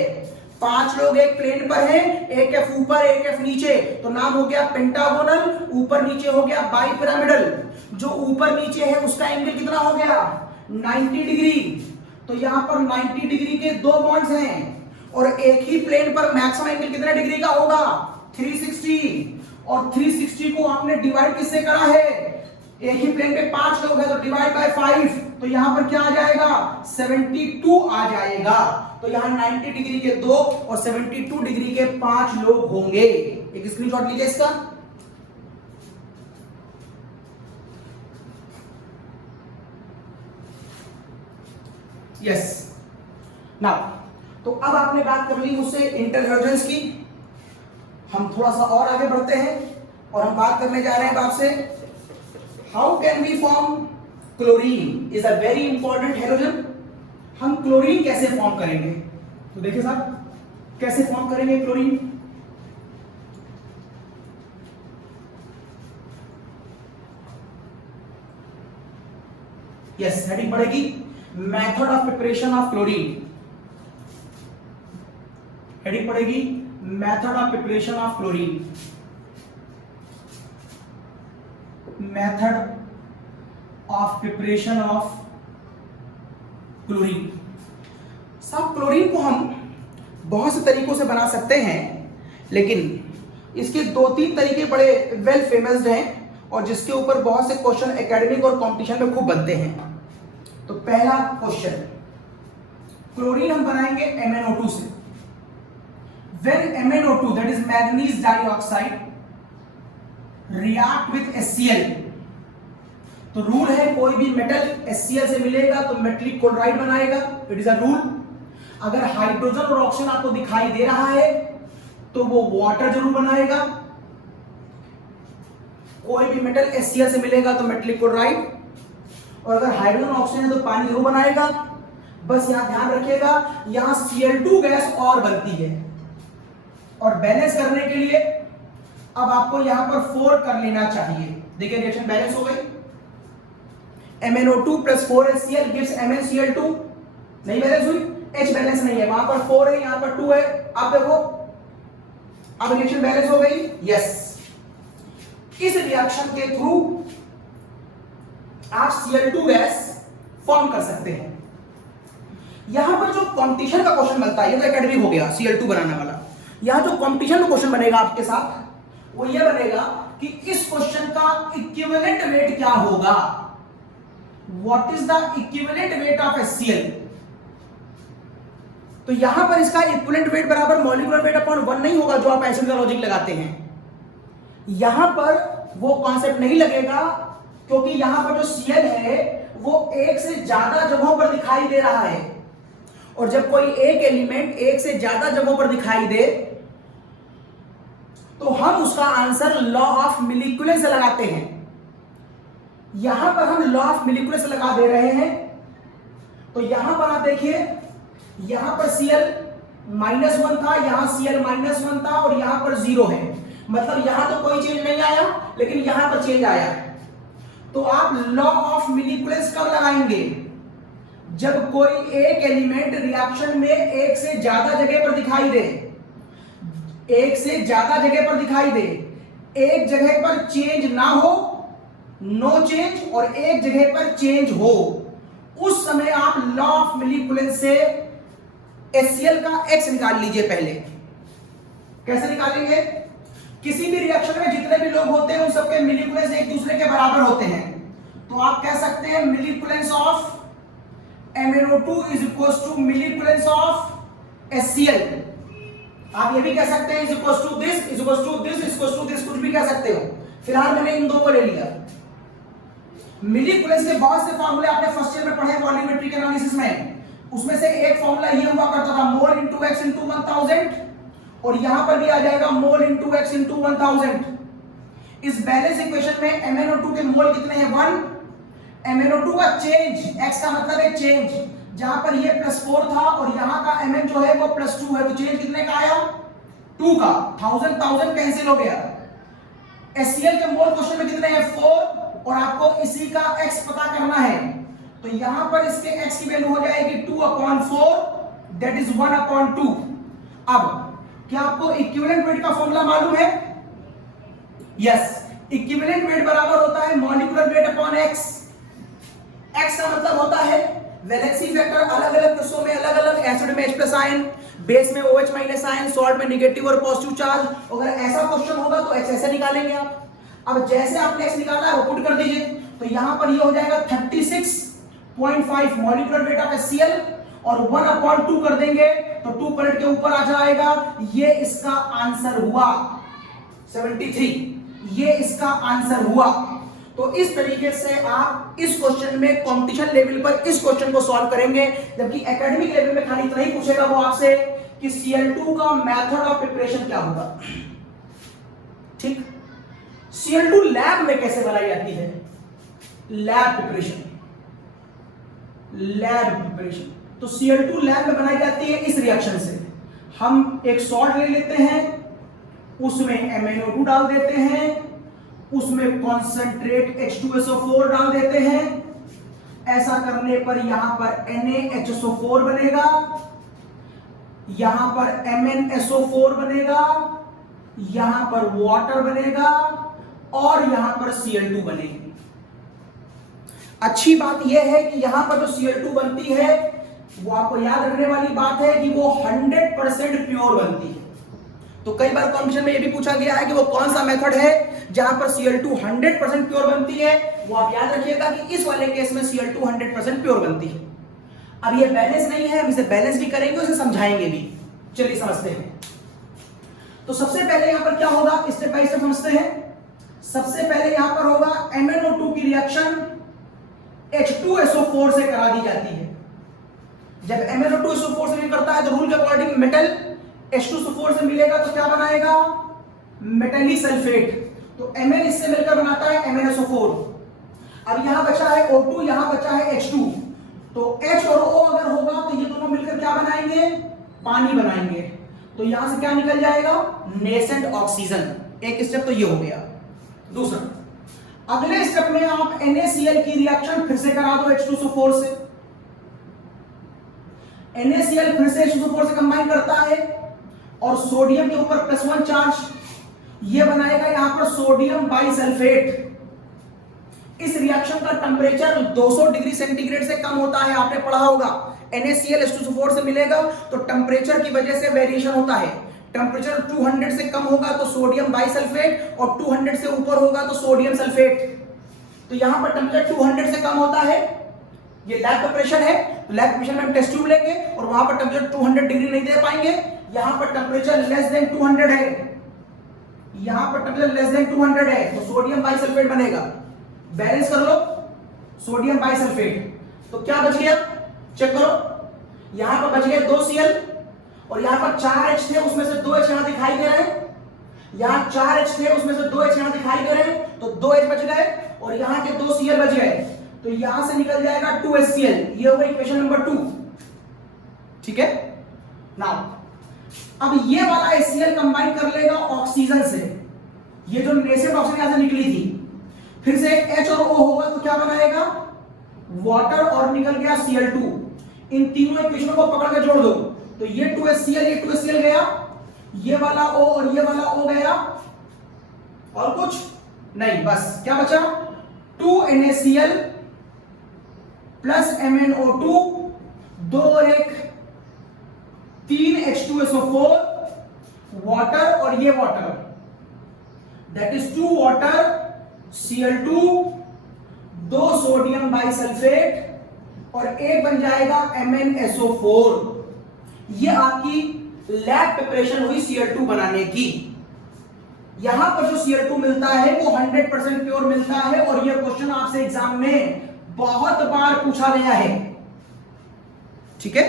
5 लोग एक प्लेन पर हैं, एक F ऊपर एक F नीचे, तो नाम हो गया पेंटागोनल। ऊपर नीचे हो गया बाई पिरामिडल। जो ऊपर नीचे है उसका एंगल कितना हो गया, 90 डिग्री। तो यहां पर 90 डिग्री के 2 बॉन्ड्स हैं, और एक ही प्लेन पर मैक्सिमम एंगल कितने डिग्री का होगा, 360। और 360 को आपने डिवाइड किससे करा है, एक ही प्लेन पे 5 लोग हैं, तो डिवाइड बाय 5, तो यहां पर क्या आ जाएगा, 72 आ जाएगा। तो यहां 90 डिग्री के 2 और 72 डिग्री के 5 लोग होंगे। एक स्क्रीनशॉट लीजिए इसका। यस, नाउ तो अब आपने बात कर ली मुझसे इंटरहेलोजन्स की। हम थोड़ा सा और आगे बढ़ते हैं, और हम बात करने जा रहे हैं आपसे how can we form chlorine. Is a very important halogen. हम क्लोरीन कैसे फॉर्म करेंगे, तो देखिए साहब कैसे फॉर्म करेंगे क्लोरीन। यस, हेडिंग पड़ेगी method of preparation of chlorine. Heading पड़ेगी method of preparation of chlorine. Method of preparation of chlorine. साहब क्लोरीन को हम बहुत से तरीकों से बना सकते हैं, लेकिन इसके 2-3 तरीके बड़े वेल फेमस्ड हैं, और जिसके ऊपर बहुत से क्वेश्चन एकेडमिक और कंपटीशन में खूब बनते हैं। तो पहला क्वेश्चन, क्लोरीन हम बनाएंगे MnO2 से। When MnO2 that is manganese dioxide react with HCl, तो रूल है कोई भी मेटल HCl से मिलेगा तो मेटलिक क्लोराइड बनाएगा। It is a rule. अगर हाइड्रोजन और ऑक्सीजन आपको दिखाई दे रहा है तो वो वाटर जरूर बनाएगा। कोई भी मेटल HCl से मिलेगा तो मेटलिक क्लोराइड, और अगर हाइड्रोजन ऑक्सीजन है तो पानी जरूर बनाएगा। बस यहां ध्यान रखिएगा, यहां Cl2 गैस और बनती है, और बैलेंस करने के लिए अब आपको यहां पर 4 कर लेना चाहिए। देखिए रिएक्शन बैलेंस हो गई, MnO2 plus 4HCl gives MnCl2। नहीं बैलेंस हुई, H बैलेंस नहीं है, वहां पर 4 है यहां पर 2 है। अब देखो अब रिएक्शन बैलेंस हो गई। यस, इस रिएक्शन के थ्रू आप Cl2 गैस फॉर्म कर सकते हैं। यहां पर जो कंपटीशन का क्वेश्चन बनता है, ये तो एकेडमिक हो गया Cl2 बनाने वाला। यहां जो कंपटीशन का क्वेश्चन बनेगा आपके साथ वो ये बनेगा कि इस क्वेश्चन का इक्विवेलेंट वेट क्या होगा। What is the equivalent weight of HCl। तो यहां पर इसका इक्विवेलेंट वेट बराबर मॉलिक्यूलर वेट अपॉन 1 नहीं होगा, जो आप एसिड का लॉजिक लगाते हैं। यहां पर वो कॉन्सेप्ट नहीं लगेगा, क्योंकि यहां पर जो Cl है वो एक से ज्यादा जगहों पर दिखाई दे रहा है, और जब कोई एक एलिमेंट एक से ज्यादा जगहों पर दिखाई दे तो हम उसका आंसर लॉ ऑफ मॉलिक्यूलर से लगाते हैं। यहां पर हम लॉ ऑफ मॉलिक्यूलर से लगा दे रहे हैं। तो यहां पर आप देखिए यहां पर Cl-1 था, यहां Cl-1 था और यहां पर 0 है, मतलब यहां तो कोई चेंज नहीं आया लेकिन यहां पर चेंज आया। तो आप लॉ ऑफ मिलीकुलेंस कब लगाएंगे? जब कोई एक एलिमेंट रिएक्शन में एक से ज्यादा जगह पर दिखाई दे, एक से ज्यादा जगह पर दिखाई दे, एक जगह पर चेंज ना हो, नो चेंज, और एक जगह पर चेंज हो, उस समय आप लॉ ऑफ मिलीकुलेंस से HCl का X निकाल लीजिए। पहले कैसे निकालेंगे? किसी भी रिएक्शन में जितने भी लोग होते हैं उन सबके मिलीकुलेंस एक दूसरे के बराबर होते हैं, तो आप कह सकते हैं milliequivalents of MnO2 is equal to milliequivalents of HCl। आप ये भी कह सकते हैं is equal to this, is equal to this, is equal to this, कुछ भी कह सकते हो। फिलहाल मैंने इन दो को ले लिया। मिलीकुलेंस के बहुत से फार्मूले आपने फर्स्ट ईयर में पढ़े वॉल्यूमेट्रिक एनालिसिस में, उसमें से एक फार्मूला ये हुआ करता था मोल इनटू x इनटू 1000, और यहां पर भी आ जाएगा मोल इनटू x इनटू 1000। इस बैलेंस इक्वेशन में MnO2 के मोल कितने हैं? 1। MnO2 का चेंज, x का मतलब है चेंज, जहां पर ये +4 था और यहां का Mn जो है वो +2 है, तो चेंज कितने का आया? 2 का। 1000 कैंसिल हो गया। HCl के मोल क्वेश्चन में कितने हैं? 4, और आपको इसी का x पता करना है, तो यहां पर इसके x की वैल्यू हो जाएगी 2/4, दैट इज 1/2। अब क्या आपको इक्विवेलेंट वेट का फॉर्मूला मालूम है? यस, इक्विवेलेंट वेट बराबर होता है molecular weight upon x। x का मतलब होता है वैलेंसी फैक्टर, अलग अलग केसों में अलग अलग, एसिड में H+ आयन, बेस में OH- आयन, सॉल्ट में नेगेटिव और पॉजिटिव चार्ज। अगर ऐसा क्वेश्चन होगा तो x ऐसे निकालेंगे आप। अब जैसे आपने x निकाला है वो पुट कर दीजिए, तो यहां पर ये हो जाएगा 36.5 मॉलिक्यूलर वेट ऑफ HCl, और 1/2 कर देंगे तो 2 पलट के ऊपर आ जाएगा। ये इसका आंसर हुआ 73, ये इसका आंसर हुआ। तो इस तरीके से आप इस क्वेश्चन में कंपटीशन लेवल पर इस क्वेश्चन को सॉल्व करेंगे, जबकि एकेडमिक लेवल में खाली इतना ही पूछेगा वो आपसे कि Cl2 का मेथड ऑफ प्रिपरेशन क्या होगा। ठीक, Cl2 लैब में कैसे बनाई जाती है? Lab preparation, lab preparation. तो Cl2 लैब में बनाई जाती है इस रिएक्शन से। हम एक सॉल्ट ले लेते हैं, उसमें MnO2 डाल देते हैं, उसमें कॉन्सेंट्रेट H2SO4 डाल देते हैं। ऐसा करने पर यहां पर NaHSO4 बनेगा, यहां पर MnSO4 बनेगा, यहां पर वाटर बनेगा और यहां पर Cl2 बनेगी। अच्छी बात यह है कि यहां पर जो Cl2 बनती है वो आपको याद रखने वाली बात है कि वो 100% प्योर बनती है। तो कई बार कॉम्पिटिशन में ये भी पूछा गया है कि वो कौन सा मेथड है जहां पर Cl2 100% प्योर बनती है। वो आप याद रखिएगा कि इस वाले केस में Cl2 100% प्योर बनती है। अब ये बैलेंस नहीं है, हम इसे बैलेंस भी करेंगे, उसे समझाएंगे भी। चलिए समझते हैं। तो सबसे पहले यहां पर क्या होगा, स्टेप बाय स्टेप समझते हैं। सबसे पहले यहां पर होगा MnO2 की रिएक्शन H2SO4 से करा दी जाती है। जब MnO2 SO4 से नहीं करता है तो रूल के अकॉर्डिंग मेटल H2SO4 से मिलेगा तो क्या बनाएगा? मेटली सल्फेट। तो Mn इससे मिलकर बनाता है MnSO4। अब यहां बचा है O2, यहां बचा है H2, तो H और O अगर होगा तो ये दोनों मिलकर क्या बनाएंगे? पानी बनाएंगे। तो यहां से क्या निकल जाएगा? Nascent oxygen. एक स्टेप तो ये हो गया। दूसरा, अगले स्टेप में आप NaCl की रिएक्शन फिर से करा दो H2SO4 से। NaCl फिर से H2SO4 से कंबाइन करता है और सोडियम के ऊपर +1 चार्ज, ये बनाएगा यहां पर सोडियम बाइसल्फेट। इस रिएक्शन का टेंपरेचर 200 डिग्री सेंटीग्रेड से कम होता है, आपने पढ़ा होगा। NaCl H2SO4 से मिलेगा तो टेंपरेचर की वजह से वेरिएशन होता है। टेंपरेचर 200 से कम होगा तो सोडियम बाइसल्फेट, और 200 से ऊपर होगा तो सोडियम सल्फेट। तो यहां पर टेंपरेचर 200 से कम होता है। ये लैब प्रिपरेशन है, तो लैब प्रिपरेशन में हम टेस्ट ट्यूब लेंगे और वहां पर टेंपरेचर 200 डिग्री नहीं दे पाएंगे। यहां पर टेंपरेचर लेस देन 200 है, यहां पर टेंपरेचर लेस देन 200 है, तो सोडियम बाइसल्फेट बनेगा। बैलेंस कर लो, सोडियम बाइसल्फेट। तो क्या बच गया? चेक करो। यहां पर बच गए 2 Cl, और यहां पर 4 H थे, उसमें से 2 H यहां दिखाई दे रहे हैं। यहां 4 H थे, उसमें से 2 H यहां दिखाई दे रहे हैं, तो 2 H बच गए और यहां के 2 Cl बच गए। तो यहां से निकल जाएगा 2HCl। ये होगा इक्वेशन नंबर 2। ठीक है। नाउ अब ये वाला HCl कंबाइन कर लेगा ऑक्सीजन से, ये जो नेसेंट ऑक्सीजन यहां से निकली थी, फिर से एक H और O होगा तो क्या बनाएगा, वाटर, और निकल गया Cl2। इन तीनों इक्वेशनों को पकड़ के जोड़ दो तो ये 2HCl, ये 2HCl गया, ये वाला O और ये वाला O गया, और कुछ नहीं, बस क्या बचा, 2NaCl प्लस MnO2, 2 और 1 3 H2SO4, वाटर, और ये water, that is 2 water Cl2, 2 sodium bisulphate, और एक बन जाएगा MnSO4। ये आपकी लैब प्रिपरेशन हुई Cl2 बनाने की। यहां पर जो Cl2 मिलता है वो 100% प्योर मिलता है, और ये क्वेश्चन आपसे एग्जाम में बहुत बार पूछा गया है, ठीक है।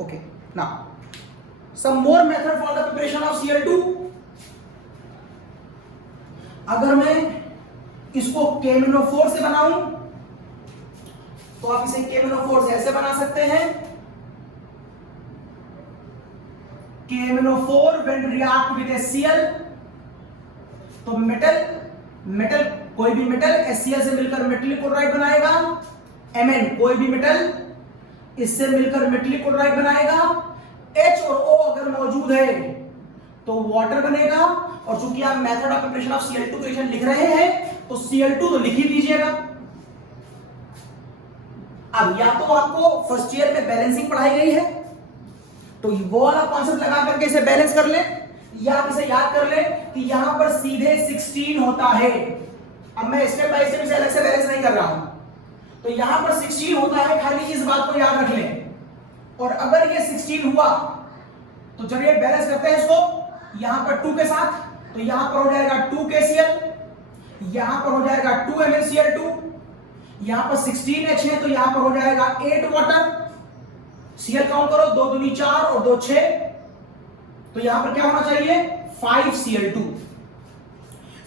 Okay, now some more method for the preparation of Cl2। अगर मैं इसको KMnO4 से बनाऊं तो आप इसे KMnO4 से ऐसे बना सकते हैं, KMnO4 when react with HCl, तो मेटल कोई भी मेटल HCl से मिलकर मेटलिक क्लोराइड बनाएगा, Mn कोई भी मेटल इससे मिलकर मेटलिक क्लोराइड बनाएगा, H और O अगर मौजूद है तो वाटर बनेगा, और चूंकि आप method of preparation of Cl2 equation लिख रहे हैं तो Cl2 तो लिख ही दीजिएगा। अब या तो आपको फर्स्ट ईयर में बैलेंसिंग पढ़ाई गई है तो वो वाला कॉन्सेप्ट लगा करके इसे बैलेंस कर ले, या आप इसे याद कर ले कि यहां पर सीधे 16 होता है। अब मैं स्टेप बाय स्टेप इसे अलग से बैलेंस नहीं कर रहा हूं, तो यहां पर 16 होता है, खाली इस बात को याद रख लें। और अगर ये 16 हुआ तो जब ये बैलेंस करते हैं इसको यहां पर 2 के साथ, तो यहां पर हो जाएगा 2KCl, यहां पर हो जाएगा 2MnCl2, यहां पर 16H है तो यहां पर हो जाएगा 8 वाटर, Cl काउंट करो, 2 दूनी 4 और 2 6, तो यहां पर क्या होना चाहिए 5Cl2।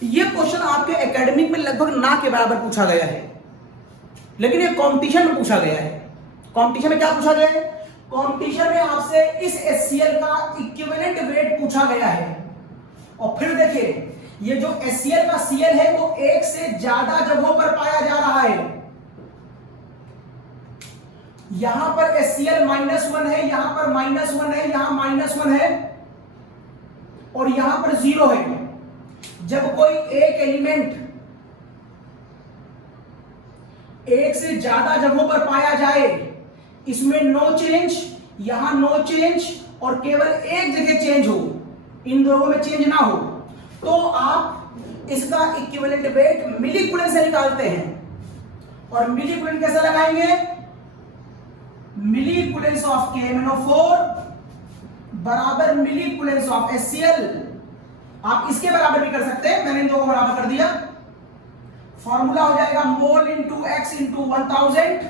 ये क्वेश्चन आपके एकेडमिक में लगभग ना के बराबर पूछा गया है, लेकिन ये कंपटीशन में पूछा गया है। कंपटीशन में क्या पूछा गया है, कंपटीशन में आपसे इस HCl का इक्विवेलेंट वेट पूछा गया है। और फिर देखिए ये जो HCl का Cl है वो एक से ज्यादा जगहों पर पाया जा रहा है। यहां पर HCl -1 है, यहां पर -1 है, यहां -1 है, और यहां पर 0 है। जब कोई एक एलिमेंट एक से ज्यादा जगहों पर पाया जाए, इसमें नो चेंज, यहां नो चेंज, और केवल एक जगह चेंज हो, इन दोनों में चेंज ना हो, तो आप इसका इक्विवेलेंट वेट मिलीक्यूलेंट से निकालते हैं। और मिलीक्यूलेंट कैसे लगाएंगे, मिलीक्यूलेंस ऑफ KMnO4 बराबर मिलीक्यूलेंस ऑफ HCl। आप इसके बराबर भी कर सकते हैं, मैंने इन दो को बराबर कर दिया। फॉर्मूला हो जाएगा मोल इंटू x इंटू 1000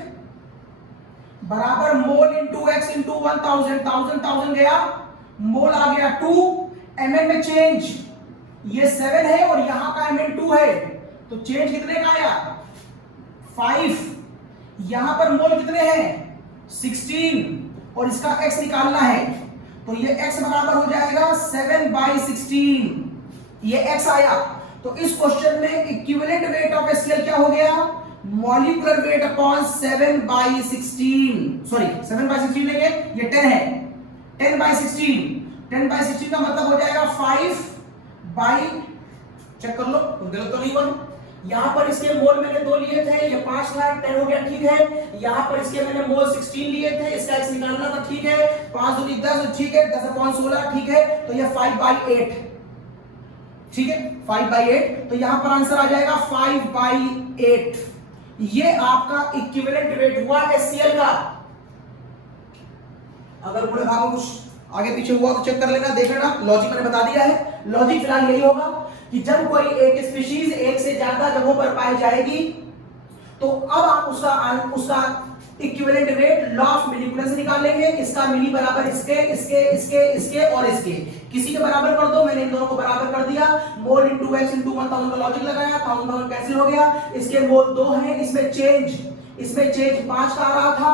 बराबर मोल इंटू x इंटू 1000, 1000 गया, मोल आ गया 2, Mn में चेंज ये 7 है और यहां का Mn 2 है, तो चेंज कितने का आया 5। यहां पर मोल कितने हैं 16, और इसका x निकालना है, तो ये x बराबर हो जाएगा 7/16, ये x आया। तो इस क्वेश्चन में इक्विवेलेंट वेट ऑफ HCl क्या हो गया, मॉलिक्यूलर वेट अपॉन 7/16, सॉरी 7/16 लेंगे, ये 10 है, 10/16, 10/16 का मतलब हो जाएगा 5 बाई, चेक कर लो गलत तो नहीं हुआ। यहां पर इसके मोल मैंने 2 लिए थे, ये 5 था, 10 हो गया, ठीक है। यहां पर इसके मैंने मोल 16 लिए थे, इसका x निकालना था, ठीक है, 5 दूनी 10, ठीक है, 10/16, ठीक है, तो ये 5/8, ठीक है, 5/8, तो यहां पर आंसर आ जाएगा 5/8। ये आपका इक्विवेलेंट वेट हुआ HCl का। अगर पूरे भाग में कुछ आगे पीछे हुआ तो चेक कर लेना, देख लेना, लॉजिक मैंने बता दिया है। लॉजिक फिलहाल यही होगा कि जब कोई एक स्पीशीज एक से ज्यादा जगहों पर पाई जाएगी तो अब आप उसका इक्विवेलेंट वेट लॉ ऑफ मिलीक्यूलेंस से निकाल लेंगे। इसका मिली बराबर इसके, इसके, इसके, इसके और इसके, किसी के बराबर कर दो, मैंने इन दोनों को बराबर कर दिया। मोल इंटू x इंटू 1000 का लॉजिक लगाया, 1000 कैंसिल हो गया, इसके मोल 2 हैं, इसमें चेंज 5 का आ रहा था,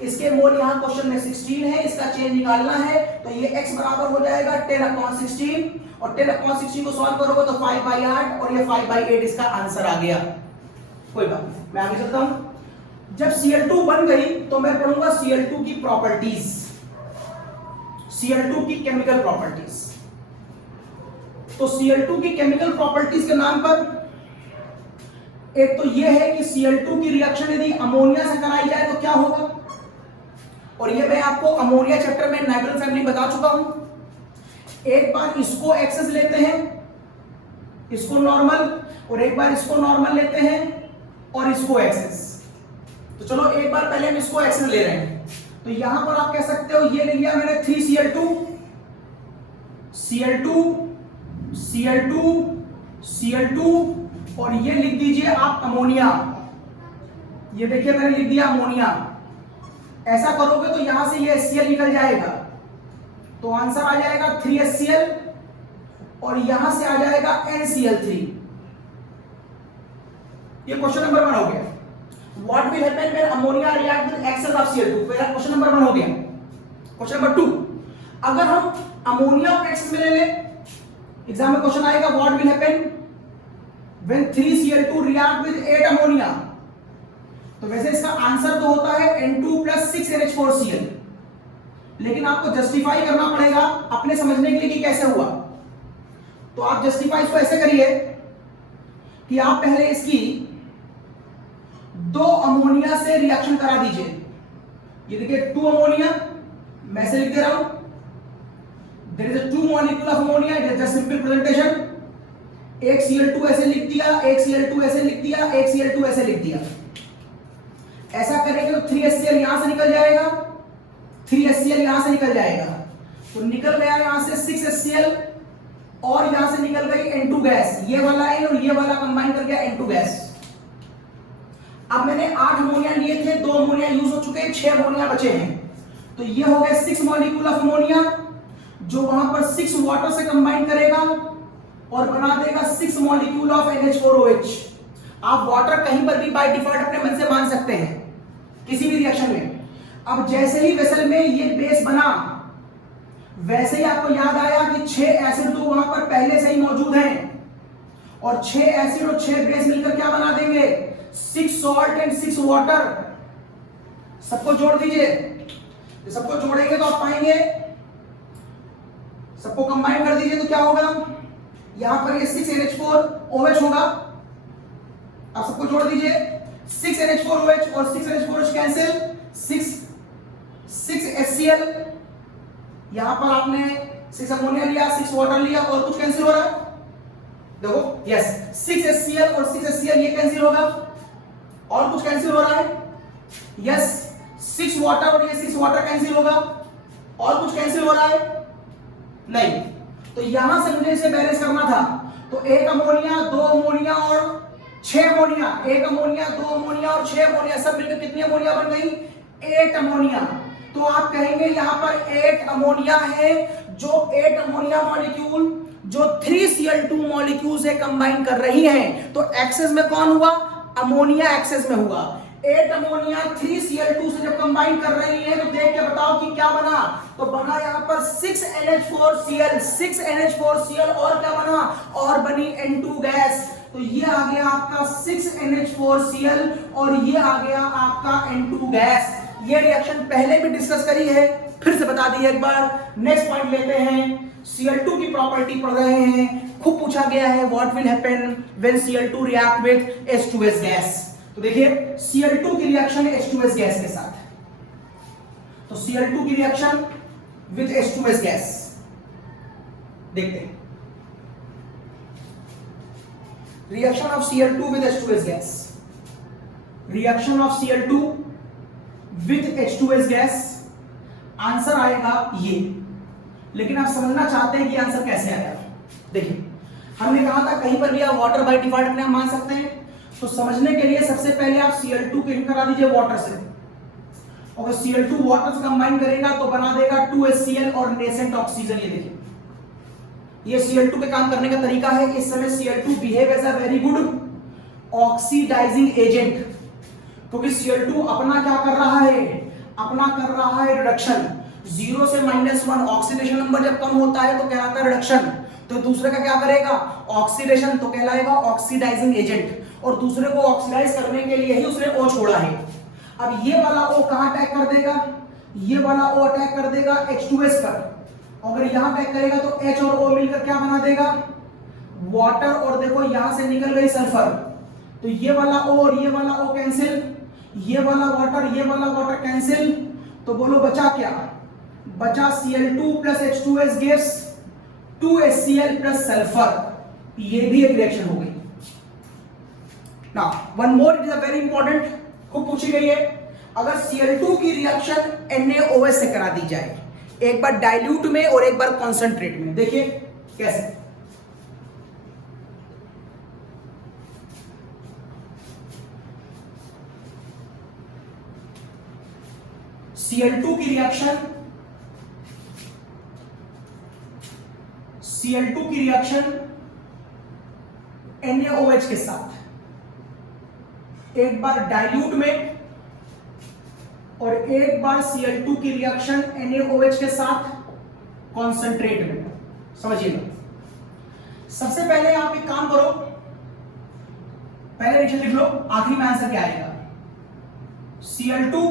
इसके मोल यहाँ क्वेश्चन में 16 है, इसका चेंज निकालना है तो ये x बराबर हो जाएगा 10/16 और 10/16 को सॉल्व करोगे तो 5/8 और ये 5/8 इसका आंसर आ गया। कोई बात नहीं, मैं आगे चलता हूं। जब Cl2 बन गई तो मैं पढ़ूंगा Cl2 की प्रॉपर्टीज, Cl2 की केमिकल प्रॉपर्टीज। तो Cl2 की केमिकल प्रॉपर्टीज के नाम पर एक तो यह है कि Cl2 की रिएक्शन यदि अमोनिया से कराई जाए तो क्या होगा, और ये मैं आपको अमोनिया चैप्टर में नाइट्रोजन फैमिली बता चुका हूं। एक बार इसको एक्सेस लेते हैं, इसको नॉर्मल, और एक बार इसको नॉर्मल लेते हैं और इसको एक्सेस। तो चलो एक बार पहले हम इसको एक्सेस ले रहे हैं, तो यहां पर आप कह सकते हो ये ले लिया मैंने 3Cl2, Cl2, Cl2, Cl2 और ये लिख दीजिए आप अमोनिया। ये देखिए मैंने लिख दिया अमोनिया। ऐसा करोगे तो यहां से ये HCl निकल जाएगा, तो आंसर आ जाएगा 3HCl और यहां से आ जाएगा NCl3। ये क्वेश्चन नंबर 1 हो गया। What will happen when ammonia react with excess of Cl2, मेरा क्वेश्चन नंबर 1 हो गया। क्वेश्चन नंबर 2, अगर हम अमोनिया को एक्सेस में ले ले, एग्जाम में क्वेश्चन आएगा what will happen when 3Cl2 react with 8 ammonia, तो वैसे इसका आंसर तो होता है N2 + 6NH4Cl, लेकिन आपको जस्टिफाई करना पड़ेगा अपने समझने के लिए कि कैसे हुआ। तो आप जस्टिफाई इसको ऐसे करिए कि आप पहले इसकी 2 अमोनिया से रिएक्शन करा दीजिए। ये देखिए 2 अमोनिया, मैं ऐसे लिख दे रहा हूं, there is a 2 molecule of ammonia, it is just simple presentation. एक Cl2 ऐसे लिख दिया, एक Cl2 ऐसे लिख दिया, एक Cl2 ऐसे लिख दिया। ऐसा करेंगे तो 3HCl यहां से निकल जाएगा, 3HCl यहां से निकल जाएगा, तो निकल गया यहां से 6HCl और यहां से निकल गई N2 गैस। ये वाला N और ये वाला कंबाइन कर गया N2 गैस। अब मैंने 8 अमोनिया लिए थे, 2 अमोनिया यूज हो चुके हैं, 6 अमोनिया बचे हैं, तो ये हो गए 6 मॉलिक्यूल ऑफ अमोनिया, जो वहां पर 6 वाटर से कंबाइन करेगा और बना देगा 6 मॉलिक्यूल ऑफ NH4OH। आप वाटर कहीं पर भी बाय डिफॉल्ट अपने मन से मान सकते हैं किसी भी रिएक्शन में। अब जैसे ही वेसल में ये बेस बना, वैसे ही आपको याद आया कि 6 एसिड तो वहां पर पहले से ही मौजूद हैं, और 6 एसिड और 6 बेस मिलकर क्या बना देंगे, 6 सॉल्ट एंड 6 वाटर। सबको जोड़ दीजिए, सबको जोड़ेंगे तो आप पाएंगे, सबको कंबाइन कर दीजिए तो क्या होगा, यहां पर ये 6NH4OH होगा। आप सबको जोड़ दीजिए, 6NH4OH और 6NH4OH कैंसिल, 6HCl, यहां पर आपने 6 अमोनिया लिया, 6 वाटर लिया, और कुछ कैंसिल हो रहा है, देखो यस 6HCl और 6HCl ये कैंसिल होगा, और कुछ कैंसिल हो रहा है, यस 6 वाटर और ये 6 वाटर कैंसिल होगा, और कुछ कैंसिल हो रहा है नहीं। तो यहां से मुझे इसे बैलेंस करना था, तो 1 अमोनिया, 2 अमोनिया और 6 अमोनिया, 1 अमोनिया, 2 अमोनिया और 6 अमोनिया, सब मिलकर कितनी अमोनिया बन गई, 8 अमोनिया। तो आप कहेंगे यहां पर 8 अमोनिया है, जो 8 अमोनिया मॉलिक्यूल जो 3Cl2 मॉलिक्यूल से कंबाइन कर रही हैं, तो एक्सेस में कौन हुआ, अमोनिया एक्सेस में हुआ। 8 अमोनिया 3Cl2 से जब कंबाइन कर रही है, तो देख के बताओ कि क्या बना, तो बना यहां पर 6NH4Cl, 6NH4Cl, और क्या बना, और बनी N2 गैस। तो ये आ गया आपका 6NH4Cl और ये आ गया आपका N2 गैस। ये रिएक्शन पहले भी डिस्कस करी है, फिर से बता दी एक बार। नेक्स्ट पॉइंट लेते हैं, Cl2 की प्रॉपर्टी पढ़ रहे हैं, खूब पूछा गया है what will happen when Cl2 react with H2S gas. तो देखिए Cl2 की रिएक्शन है H2S गैस के साथ, तो Cl2 की रिएक्शन विद H2S गैस देखते हैं। Reaction of Cl2 with H2S gas, reaction of Cl2 with H2S gas, answer आएगा ये। लेकिन आप समझना चाहते हैं कि आंसर कैसे आएगा। देखिए हमने कहा था कहीं पर भी आप वाटर बाय डिफॉल्ट अपने आप मान सकते हैं, तो समझने के लिए सबसे पहले आप Cl2 को करा दीजिए वाटर से, और Cl2 वाटर से कंबाइन करेगा तो बना देगा 2HCl और नेसेंट ऑक्सीजन। ये देखिए ये Cl2 के काम करने का तरीका है। इस समय Cl2 behave as a very good oxidising agent, क्योंकि Cl2 अपना क्या कर रहा है, अपना कर रहा है रिडक्शन, 0 से -1 ऑक्सीडेशन नंबर जब कम होता है तो कहलाता है रिडक्शन। तो दूसरे का क्या करेगा, ऑक्सीडेशन, तो कहलाएगा ऑक्सीडाइजिंग एजेंट, और दूसरे को ऑक्सीडाइज करने के लिए ही उसने O छोड़ा है। अब ये वाला O कहां अटैक कर देगा, ये वाला O अटैक कर देगा H2S पर, अगर यहां अटैक करेगा तो H और O मिलकर क्या बना देगा, वाटर, और देखो यहां से निकल गई सल्फर, तो ये वाला O और ये वाला O कैंसिल, ये वाला वाटर कैंसिल, तो बोलो बचा क्या, बचा Cl2 plus H2S gives 2HCl plus sulphur, ये भी एक रिएक्शन हो गई। Now one more, it is a very important, खूब पूछी गई है, अगर Cl2 की रिएक्शन NaOH से करा दी जाए, एक बार डाइल्यूट में और एक बार कॉन्सेंट्रेट में, देखिए कैसे। Cl2 की रिएक्शन NaOH के साथ, एक बार डाइल्यूट में और एक बार Cl2 की रिएक्शन NaOH के साथ कॉन्सेंट्रेट में, समझिएगा। सबसे पहले आप एक काम करो, पहले रिएक्शन लिख लो, आखिरी में आंसर क्या आएगा, Cl2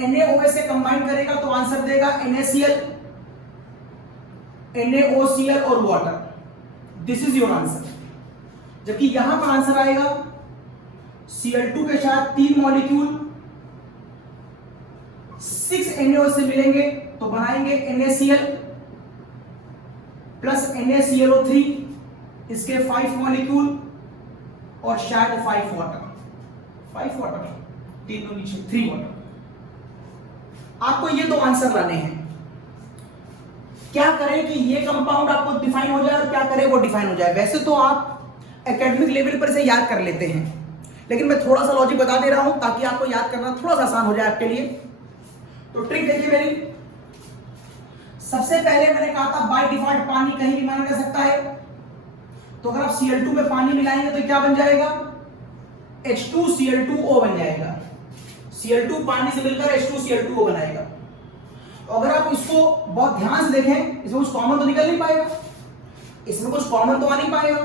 NaOH से कंबाइन करेगा तो आंसर देगा NaCl, NaOCl और water, this is your answer. जबकि यहां पर आंसर आएगा Cl2 के साथ 3 मॉलिक्यूल 6 NaOH से मिलेंगे तो बनाएंगे NaCl प्लस NaClO3, इसके 5 मॉलिक्यूल और शायद 5 वाटर, 3 वाटर। आपको ये दो आंसर लाने हैं, क्या करें कि ये कंपाउंड आपको डिफाइन हो जाए और क्या करें वो डिफाइन हो जाए। वैसे तो आप एकेडमिक लेवल पर से याद कर लेते हैं, लेकिन मैं थोड़ा सा लॉजिक बता दे रहा हूं ताकि आपको याद करना थोड़ा सा आसान हो जाए आपके लिए। तो ट्रिक देखिए मेरी, सबसे पहले मैंने कहा था बाय डिफॉल्ट पानी कहीं भी माना जा सकता है, तो अगर आप Cl2 में पानी मिलाएंगे तो क्या बन जाएगा, H2Cl2O बन जाएगा, Cl2 पानी से मिलकर H2Cl2O बनाएगा। अगर आप इसको बहुत ध्यान से देखें, इसमें कुछ कॉमन तो निकल नहीं पाएगा, इसमें कुछ कॉमन तो आ नहीं पाएगा,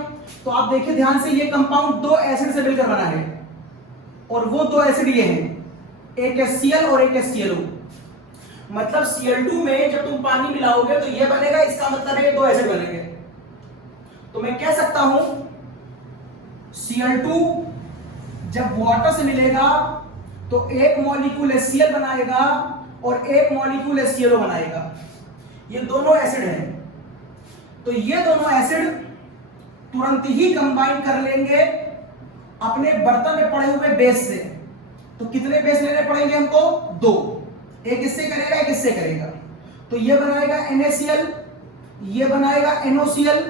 तो आप देखिए ध्यान से, ये कंपाउंड 2 एसिड से मिलकर बना है और वो 2 एसिड ये हैं, एक HCl और एक HClO। मतलब Cl2 में जब तुम पानी मिलाओगे तो ये बनेगा, इसका मतलब है 2 एसिड बनेंगे। तो मैं कह सकता हूं Cl2 जब वाटर से मिलेगा तो एक मॉलिक्यूल HCl बनाएगा और एक मॉलिक्यूल HClO बनाएगा, ये दोनों एसिड हैं। तो ये दोनों एसिड तुरंत ही कंबाइन कर लेंगे अपने बर्तन में पड़े हुए बेस से। तो कितने बेस लेने पड़ेंगे हमको, 2, एक इससे करेगा एक इससे करेगा, तो ये बनाएगा NaCl, ये बनाएगा NaOCl,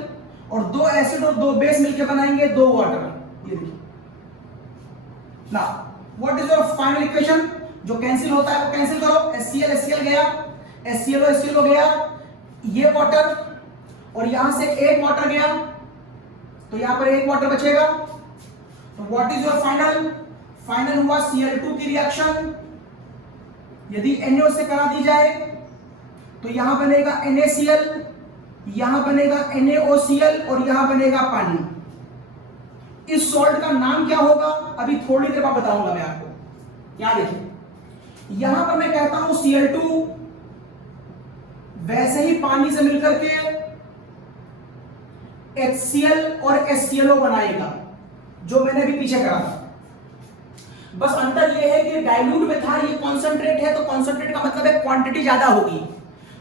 और 2 एसिड और 2 बेस मिलकर बनाएंगे 2 वाटर। ये देखिए ना, what is your final equation, जो कैंसिल होता है वो कैंसिल करो, HCl गया, HClO गया, ये वाटर और यहां से एक वाटर गया, तो यहां पर एक वाटर बचेगा। तो व्हाट इज योर फाइनल हुआ Cl2 की रिएक्शन यदि NaOH से करा दी जाए तो यहां बनेगा NaCl, यहां बनेगा NaOCl और यहां बनेगा पानी। इस सॉल्ट का नाम क्या होगा अभी थोड़ी देर बाद बताऊंगा मैं आपको। यहां देखिए, यहां पर मैं कहता हूं Cl2 वैसे ही पानी से मिलकर के HCl और HClO बनाएगा, जो मैंने अभी पीछे करा था। बस अंतर यह है कि डाइल्यूट में था, ये कॉन्सेंट्रेट है, तो कॉन्सेंट्रेट का मतलब है क्वांटिटी ज्यादा होगी।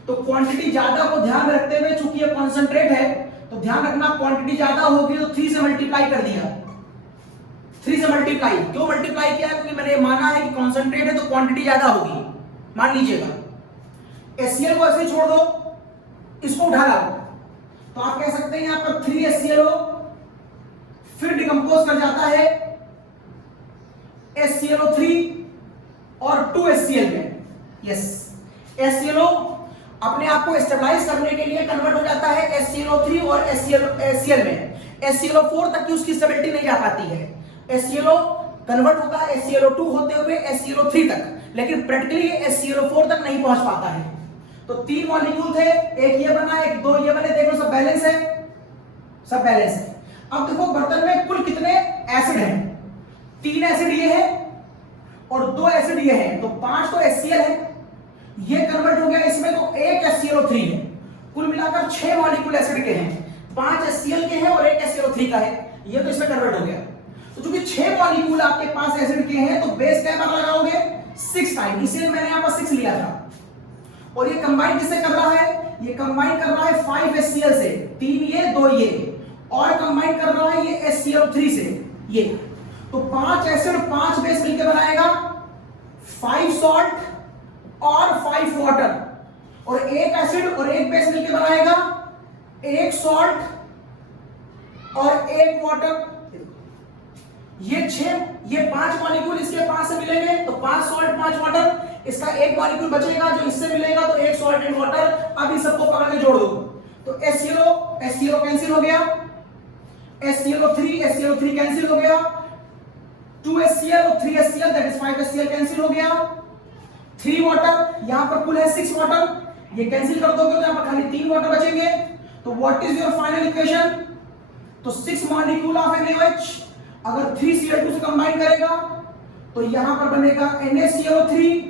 तो क्वांटिटी ज्यादा को ध्यान में रखते हुए, चूंकि ये कॉन्सेंट्रेट है तो ध्यान रखना क्वांटिटी ज्यादा होगी, तो 3 से मल्टीप्लाई कर दिया। 3 से मल्टीप्लाई क्यों मल्टीप्लाई किया, क्योंकि मैंने माना है कि कॉन्सेंट्रेट है तो क्वांटिटी ज्यादा होगी, मान लीजिएगा। HCl को ऐसे छोड़ दो, इसको उठा लो, तो आप कह सकते हैं यहां पर 3 HClO फिर डिकम्पोज कर जाता है HClO3 और 2 HCl में। यस, HClO अपने आप को स्टेबलाइज करने के लिए कन्वर्ट हो जाता है HClO3 और HCl में। HClO4 तक की उसकी स्टेबिलिटी नहीं जा पाती है। HClO कन्वर्ट होगा HClO2 होते हुए HClO3 तक, लेकिन प्रैक्टिकली ये HClO4 तक नहीं पहुंच पाता है। तो 3 मॉलिक्यूल थे, एक ये बना, एक दो ये बने, देखो सब बैलेंस है, सब बैलेंस है। अब देखो बर्तन में कुल कितने एसिड हैं, 3 एसिड ये है और 2 एसिड ये है, तो 5 तो HCl है, ये कन्वर्ट हो गया इसमें, तो 1 HClO3 है। कुल मिलाकर 6 मॉलिक्यूल एसिड के हैं, 5 HCl के हैं और 1 HClO3 का है, ये तो इसमें कन्वर्ट हो गया। तो चूंकि 6 मॉलिक्यूल आपके पास एसिड के हैं, तो बेस क्या बार लगाओगे 6 टाइम, इसलिए मैंने यहां पर 6 लिया था। और ये कंबाइन किससे कर रहा है, ये कंबाइन कर रहा है 5 HCl से, 3 ये 2 ये, और कंबाइन कर रहा है ये HClO3 से ये। तो 5 एसिड 5 बेस मिलकर बनाएगा 5 सॉल्ट और 5 वाटर, और 1 एसिड और 1 बेस मिलकर बनाएगा 1 सॉल्ट और 1 वाटर। ये 5 मॉलिक्यूल इसके 5 से मिलेंगे, तो 5 सॉल्ट 5 वाटर, इसका 1 मॉलिक्यूल बचेगा जो इससे मिलेगा, तो 1 सॉल्ट 1 वाटर। अब इन सबको पकड़ के जोड़ दो, तो HClO कैंसिल हो गया, HClO3 कैंसिल हो गया, 2 HCl और 3 HCl that is 5 HCl cancel हो गया, 3 वाटर, यहां पर कुल है 6 वाटर, ये कैंसिल कर दोगे तो यहां पर खाली 3 वाटर बचेंगे। तो what is your final equation, तो 6 मॉलिक्यूल ऑफ NaOH अगर 3Cl2 से कंबाइन करेगा तो यहां पर बनेगा NaClO3,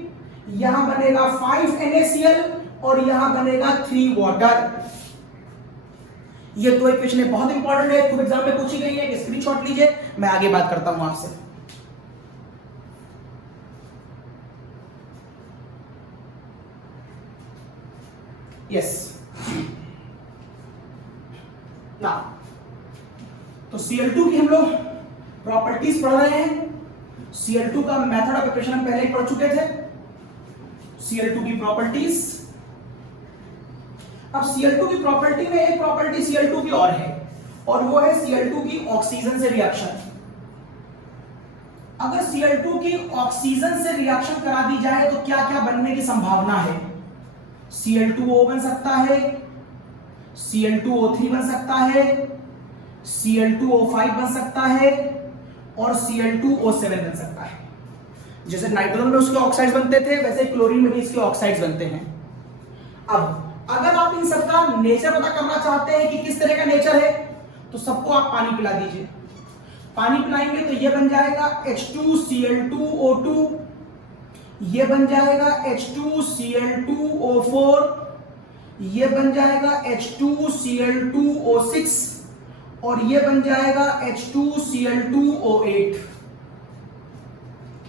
यहां बनेगा 5 NaCl और यहां बनेगा 3 वाटर। ये 2 इक्वेशन बहुत इंपॉर्टेंट है, खूब एग्जाम में पूछी गई है, कि स्क्रीनशॉट लीजिए, मैं आगे बात करता हूं आपसे। यस ना, तो Cl2 की हम लोग प्रॉपर्टीज पढ़ रहे हैं। Cl2 का मेथड ऑफ प्रिपरेशन हम पहले ही पढ़ चुके थे, Cl2 की प्रॉपर्टीज। अब Cl2 की प्रॉपर्टी में एक प्रॉपर्टी Cl2 की और है, और वो है Cl2 की ऑक्सीजन से रिएक्शन। अगर Cl2 की ऑक्सीजन से रिएक्शन करा दी जाए तो क्या क्या बनने की संभावना है, Cl2O बन सकता है, Cl2O3 बन सकता है, Cl2O5 बन सकता है और Cl2O7 बन सकता है। जैसे नाइट्रोजन में उसके ऑक्साइड्स बनते थे, वैसे क्लोरीन में भी इसके ऑक्साइड्स बनते हैं। अब अगर आप इन सबका नेचर पता करना चाहते हैं कि किस तरह का नेचर है, तो सबको आप पानी पिला दीजिए। पानी पिलाएंगे तो ये बन जाएगा H2Cl2O2, ये बन जाएगा H2Cl2O4, ये बन जाएगा H2Cl2O6 और ये बन जाएगा H2Cl2O8।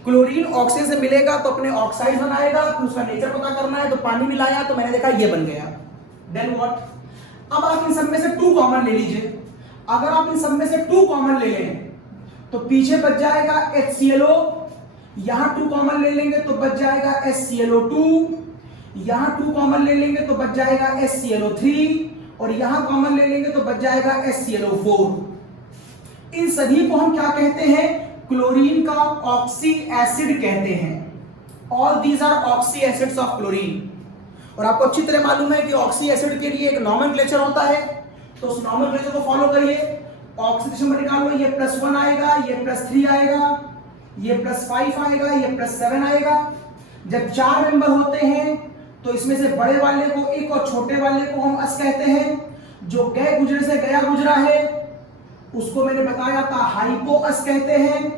क्लोरीन ऑक्सीजन से मिलेगा तो अपने ऑक्साइड बनाएगा, फिर उसका नेचर पता करना है, तो पानी मिलाया तो मैंने देखा ये बन गया। देन व्हाट, अब आप इन सब में से 2 कॉमन ले लीजिए। अगर आप इन सब में से 2 कॉमन ले लें तो पीछे बच जाएगा HClO, यहां 2 कॉमन ले लेंगे तो बच जाएगा HClO2, यहां 2 कॉमन ले लेंगे तो बच जाएगा HClO3 और यहां कॉमन ले लेंगे तो बच जाएगा HClO4। इन सभी को हम क्या कहते हैं, क्लोरीन का ऑक्सी एसिड कहते हैं। All these are oxy acids of chlorine. और आपको अच्छी तरह मालूम है कि ऑक्सी एसिड के लिए एक नॉमेनक्लेचर होता है, तो उस नॉमेनक्लेचर को फॉलो करिए। ऑक्सीडेशन में निकालो, ये +1 आएगा, ये +3 आएगा, ये +5 आएगा, ये +7 आएगा। जब 4 मेंबर होते हैं तो इसमें से बड़े वाले को एक और छोटे वाले को हम अस कहते हैं। जो गए गुजरे से गया गुजरा है उसको मैंने बताया था हाइपो अस कहते हैं,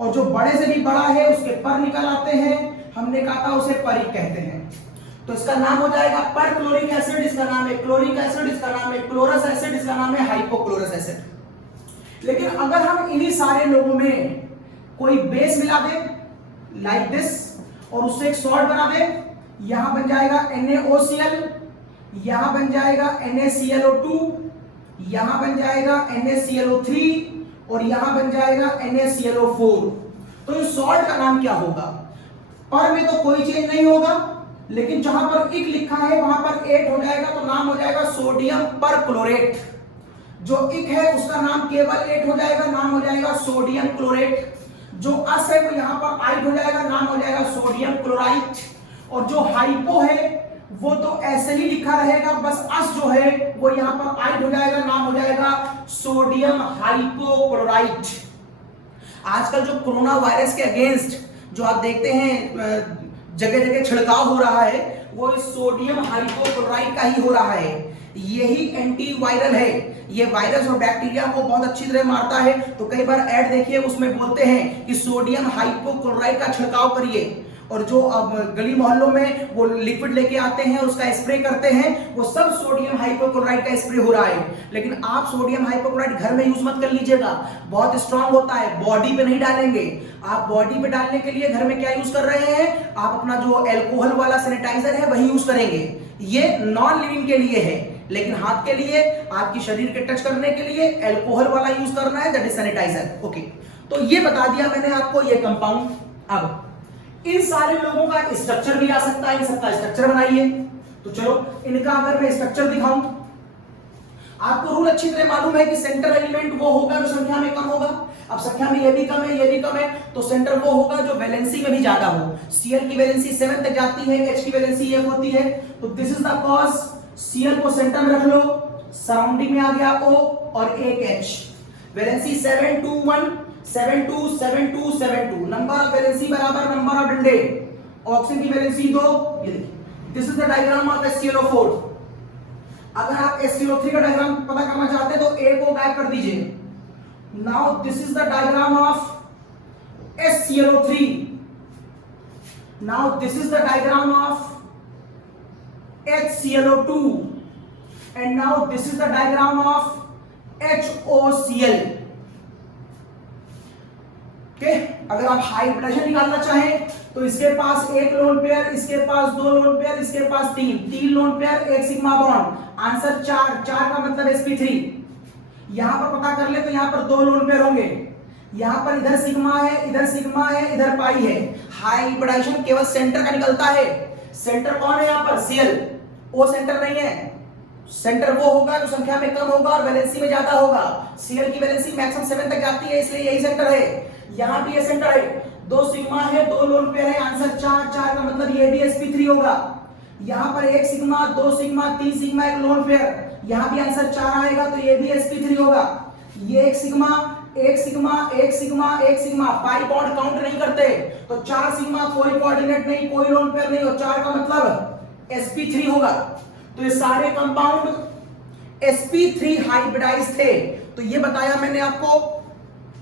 और जो बड़े से भी बड़ा है उसके पर निकल आते हैं, हमने कहा था उसे परिक कहते हैं। तो इसका नाम हो जाएगा पर क्लोरिक एसिड, इसका नाम है क्लोरिक एसिड, इसका नाम है क्लोरस एसिड, इसका नाम है हाइपोक्लोरस एसिड। लेकिन अगर हम इन्हीं सारे लोगों में कोई बेस मिला दे लाइक दिस और उससे एक सॉल्ट बना दे, यहां बन जाएगा NaOCl, यहां बन जाएगा NaClO2, यहां बन जाएगा NaClO3 और यहां बन जाएगा NaClO4। तो इस सॉल्ट का नाम क्या होगा, पर में तो कोई चेंज नहीं होगा, लेकिन जहां पर इक लिखा है वहां पर 8 हो जाएगा, तो नाम हो जाएगा सोडियम परक्लोरेट। जो इक है उसका नाम केवल 8 हो जाएगा, नाम हो जाएगा सोडियम क्लोरेट। जो अस है वो यहां पर आइट हो जाएगा, नाम हो जाएगा सोडियम क्लोराइड। और जो हाइपो है वो तो ऐसे ही लिखा रहेगा, बस अस जो है वो यहां पर आइट हो जाएगा, नाम हो जाएगा सोडियम हाइपोक्लोराइट। आजकल जो कोरोना वायरस के अगेंस्ट जो आप देखते हैं जगह जगह छिड़काव हो रहा है, वो इस सोडियम हाइपोक्लोराइड का ही हो रहा है। यही एंटीवायरल है, ये वायरस और बैक्टीरिया को बहुत अच्छी तरह मारता है। तो कई बार ऐड देखिए, उसमें बोलते हैं कि सोडियम हाइपोक्लोराइड का छिड़काव करिए, और जो अब गली मोहल्लों में वो लिक्विड लेके आते हैं और उसका स्प्रे करते हैं, वो सब सोडियम हाइपोक्लोराइड का स्प्रे हो रहा है। लेकिन आप सोडियम हाइपोक्लोराइड घर में यूज मत कर लीजिएगा, बहुत स्ट्रांग होता है, बॉडी पे नहीं डालेंगे। आप बॉडी पे डालने के लिए घर में क्या यूज कर रहे हैं, आप अपना जो अल्कोहल वाला सैनिटाइजर है वही यूज करेंगे। ये नॉन लिविंग के लिए है, लेकिन हाथ के लिए, आपकी शरीर के टच करने के लिए अल्कोहल वाला यूज करना है, दैट इज सैनिटाइजर। ओके, तो ये बता दिया मैंने आपको ये कंपाउंड। अब इन सारे लोगों का स्ट्रक्चर भी आ सकता है, इन सबका स्ट्रक्चर बनाइए। तो चलो इनका अगर मैं स्ट्रक्चर दिखाऊं, आपको रूल अच्छी तरह मालूम है कि सेंटर एलिमेंट वो होगा जो संख्या में कम होगा। अब संख्या में ये भी कम है, ये भी कम है, तो सेंटर वो होगा जो वैलेंसी में भी ज्यादा हो। Cl की वैलेंसी 7 तक जाती है, H की वैलेंसी 1 होती है। तो this is the cause, Cl को सेंटर में रख लो, सराउंडिंग में आ गया O और एक H। Valency 7 2 1 7 2 7 2 7 2, number of valency बराबर नंबर ऑफ डंडे। ऑक्सीजन की वैलेंसी 2, ये देखिए this is the diagram of HCl4। अगर आप HCl3 का डायग्राम पता करना चाहते हैं तो A को गायब कर दीजिए। Now this is the diagram of HCl3। Now this is the diagram of HClO2 and now this is the diagram of HOCl। Okay, अगर आप हाइब्रिडाइजेशन निकालना चाहें तो इसके पास एक लोन पेयर, इसके पास दो लोन पेयर, इसके पास तीन लोन पेयर, एक सिग्मा बॉन्ड। आंसर 4 का मतलब sp3। यहां पर पता कर ले तो यहां पर दो लोन पेयर होंगे, यहां पर इधर सिग्मा है, इधर सिग्मा है, इधर पाई है। हाइब्रिडाइजेशन केवल सेंटर का निकलता है। सेंटर कौन है यहां पर? Cl। O सेंटर नहीं है, सेंटर वो होगा जो संख्या में कम होगा और वैलेंसी में ज्यादा होगा। Cl की वैलेंसी मैक्सिमम 7 तक जाती है, इसलिए यही सेंटर है। यहां भी ये सेंटर है, दो सिग्मा है, दो लोन पेयर है। आंसर 4 का मतलब ये भी sp3 होगा। यहां पर एक सिग्मा, दो सिग्मा, तीन सिग्मा, एक लोन पेयर, यहां भी आंसर 4 आएगा तो ये भी sp3 होगा। ये एक सिग्मा, एक सिग्मा, एक सिग्मा, एक सिग्मा, पाई बॉन्ड काउंट नहीं करते, तो 4 सिग्मा, कोई कोऑर्डिनेट नहीं, कोई लोन पेयर नहीं, और 4 का मतलब sp3 होगा। तो ये सारे कंपाउंड sp3 हाइब्रिडाइज थे। तो ये बताया मैंने आपको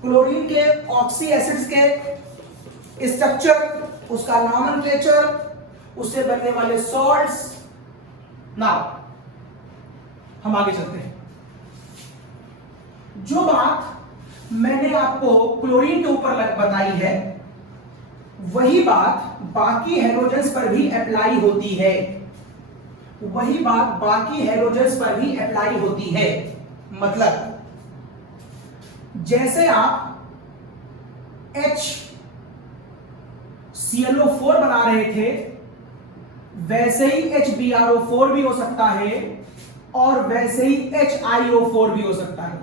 क्लोरीन के ऑक्सी एसिड्स के स्ट्रक्चर, उसका नॉमेनक्लेचर, उससे बनने वाले सॉल्ट्स। नाउ हम आगे चलते हैं। जो बात मैंने आपको क्लोरीन के ऊपर बताई है, वही बात बाकी हैलोजेंस पर भी अप्लाई होती है। वही बात बाकी हैलोजेंस पर भी अप्लाई होती है। मतलब जैसे आप HClO4 बना रहे थे, वैसे ही HbRO4 भी हो सकता है और वैसे ही HiO4 भी हो सकता है।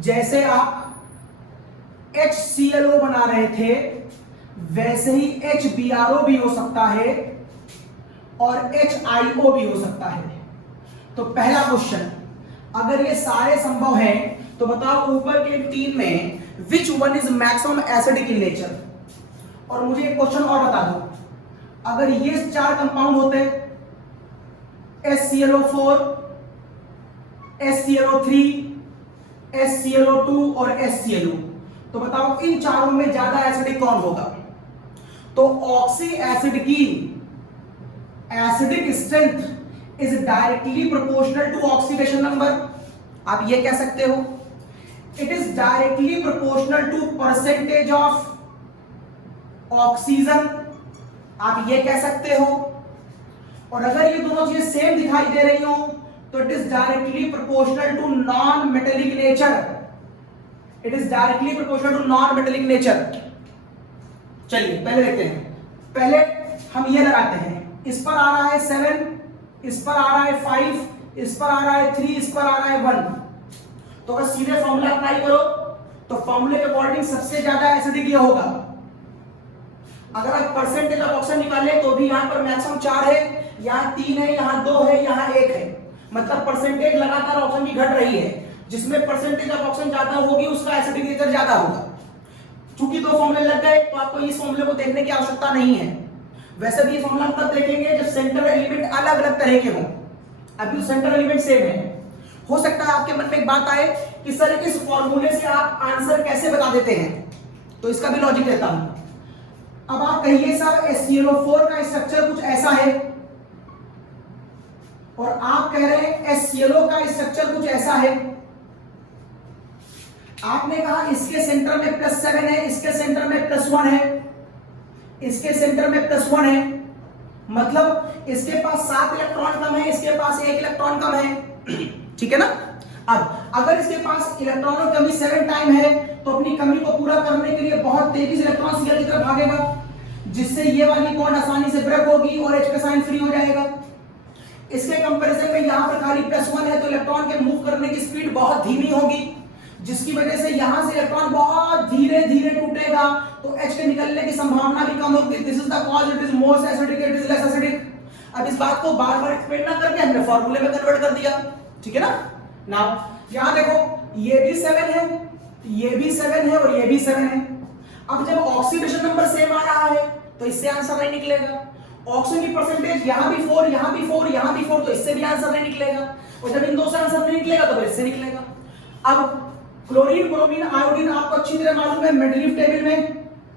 जैसे आप HClO बना रहे थे, वैसे ही HbRO भी हो सकता है और HiO भी हो सकता है। तो पहला क्वेश्चन, अगर ये सारे संभव हैं तो बताओ ऊपर के तीन में which one is maximum acidic in nature. और मुझे एक क्वेश्चन और बता दो, अगर ये 4 कंपाउंड होते HClO4, HClO3, HClO2 और HClO, तो बताओ इन चारों में ज्यादा एसिडिक कौन होगा? तो ऑक्सी एसिड की acidic strength is directly proportional to oxidation number. आप ये कह सकते हो, it is directly proportional to percentage of oxygen, आप ये कह सकते हो। और अगर ये दोनों चीजें सेम दिखाई दे रही हो तो it is directly proportional to non metallic nature. It is directly proportional to non metallic nature. चलिए पहले देखते हैं। पहले हम ये लगाते हैं, इस पर आ रहा है 7, इस पर आ रहा है 5, इस पर आ रहा है 3, इस पर आ रहा है 1। तो अगर सीधे फॉर्मूला अप्लाई करो तो फॉर्मूले के अकॉर्डिंग सबसे ज्यादा एसिडिक ये होगा। अगर आप परसेंटेज ऑफ ऑक्सीजन निकाले तो भी यहां पर मैक्सिमम 4 है, यहां 3 है, यहां 2 है, यहां 1 है। मतलब परसेंटेज लगातार ऑक्सीजन की घट रही है। जिसमें परसेंटेज ऑफ ऑक्सीजन ज्यादा होगी उसका एसिडिक नेचर ज्यादा होगा। चूंकि दो फॉर्मूले लग गए तो आपको इस फॉर्मूले को देखने की आवश्यकता नहीं है। वैसे भी ये फॉर्मूला हम तब देखेंगे जब सेंट्रल एलिमेंट अलग अलग तरह के हों। अभी सेंट्रल एलिमेंट सेम है। हो सकता है आपके मन में एक बात आए कि सर इस फॉर्मूले से आप आंसर कैसे बता देते हैं, तो इसका भी लॉजिक देता हूं। अब आप कहिए सर SClO4 का स्ट्रक्चर कुछ ऐसा है, और आप कह रहे हैं HClO का स्ट्रक्चर कुछ ऐसा है। आपने कहा इसके सेंटर में +7 है, इसके सेंटर में +1 है, इसके सेंटर में +1 है, मतलब इसके पास 7 इलेक्ट्रॉन कम है, इसके पास 1 इलेक्ट्रॉन कम है। ठीक है ना। अब अगर इसके पास इलेक्ट्रॉनों की कमी 7 टाइम है तो अपनी कमी को पूरा करने के लिए बहुत तेजी से इलेक्ट्रॉन सीआर की तरफ भागेगा, जिससे ये वाली बॉन्ड आसानी से ब्रेक होगी और H का साइन फ्री हो जाएगा। इसके कंपैरिजन में यहां पर खाली +1 है तो इलेक्ट्रॉन के मूव करने की स्पीड बहुत धीमी होगी, जिसकी वजह से यहां से इलेक्ट्रॉन बहुत धीरे धीरे टूटेगा, तो H के निकलने की संभावना भी कम होगी। This is the cause it is most acidic, it is less acidic. अब इस बात को बार बार एक्सप्लेन ना करके हमने फॉर्मूले में कन्वर्ट कर दिया। ठीक है ना। नाउ यहां देखो ये भी 7 है, ये भी 7 है और ये भी 7 है। अब जब ऑक्सीडेशन नंबर सेम आ रहा है तो इससे आंसर नहीं निकलेगा। ऑक्सीजन की परसेंटेज यहां भी 4, यहां भी 4, यहां भी 4, तो इससे भी आंसर नहीं निकलेगा। और जब इन दो से आंसर नहीं निकलेगा तो इससे निकलेगा। अब क्लोरीन, ब्रोमीन, आयोडीन आपको अच्छी तरह मालूम है मेंडलीव टेबल में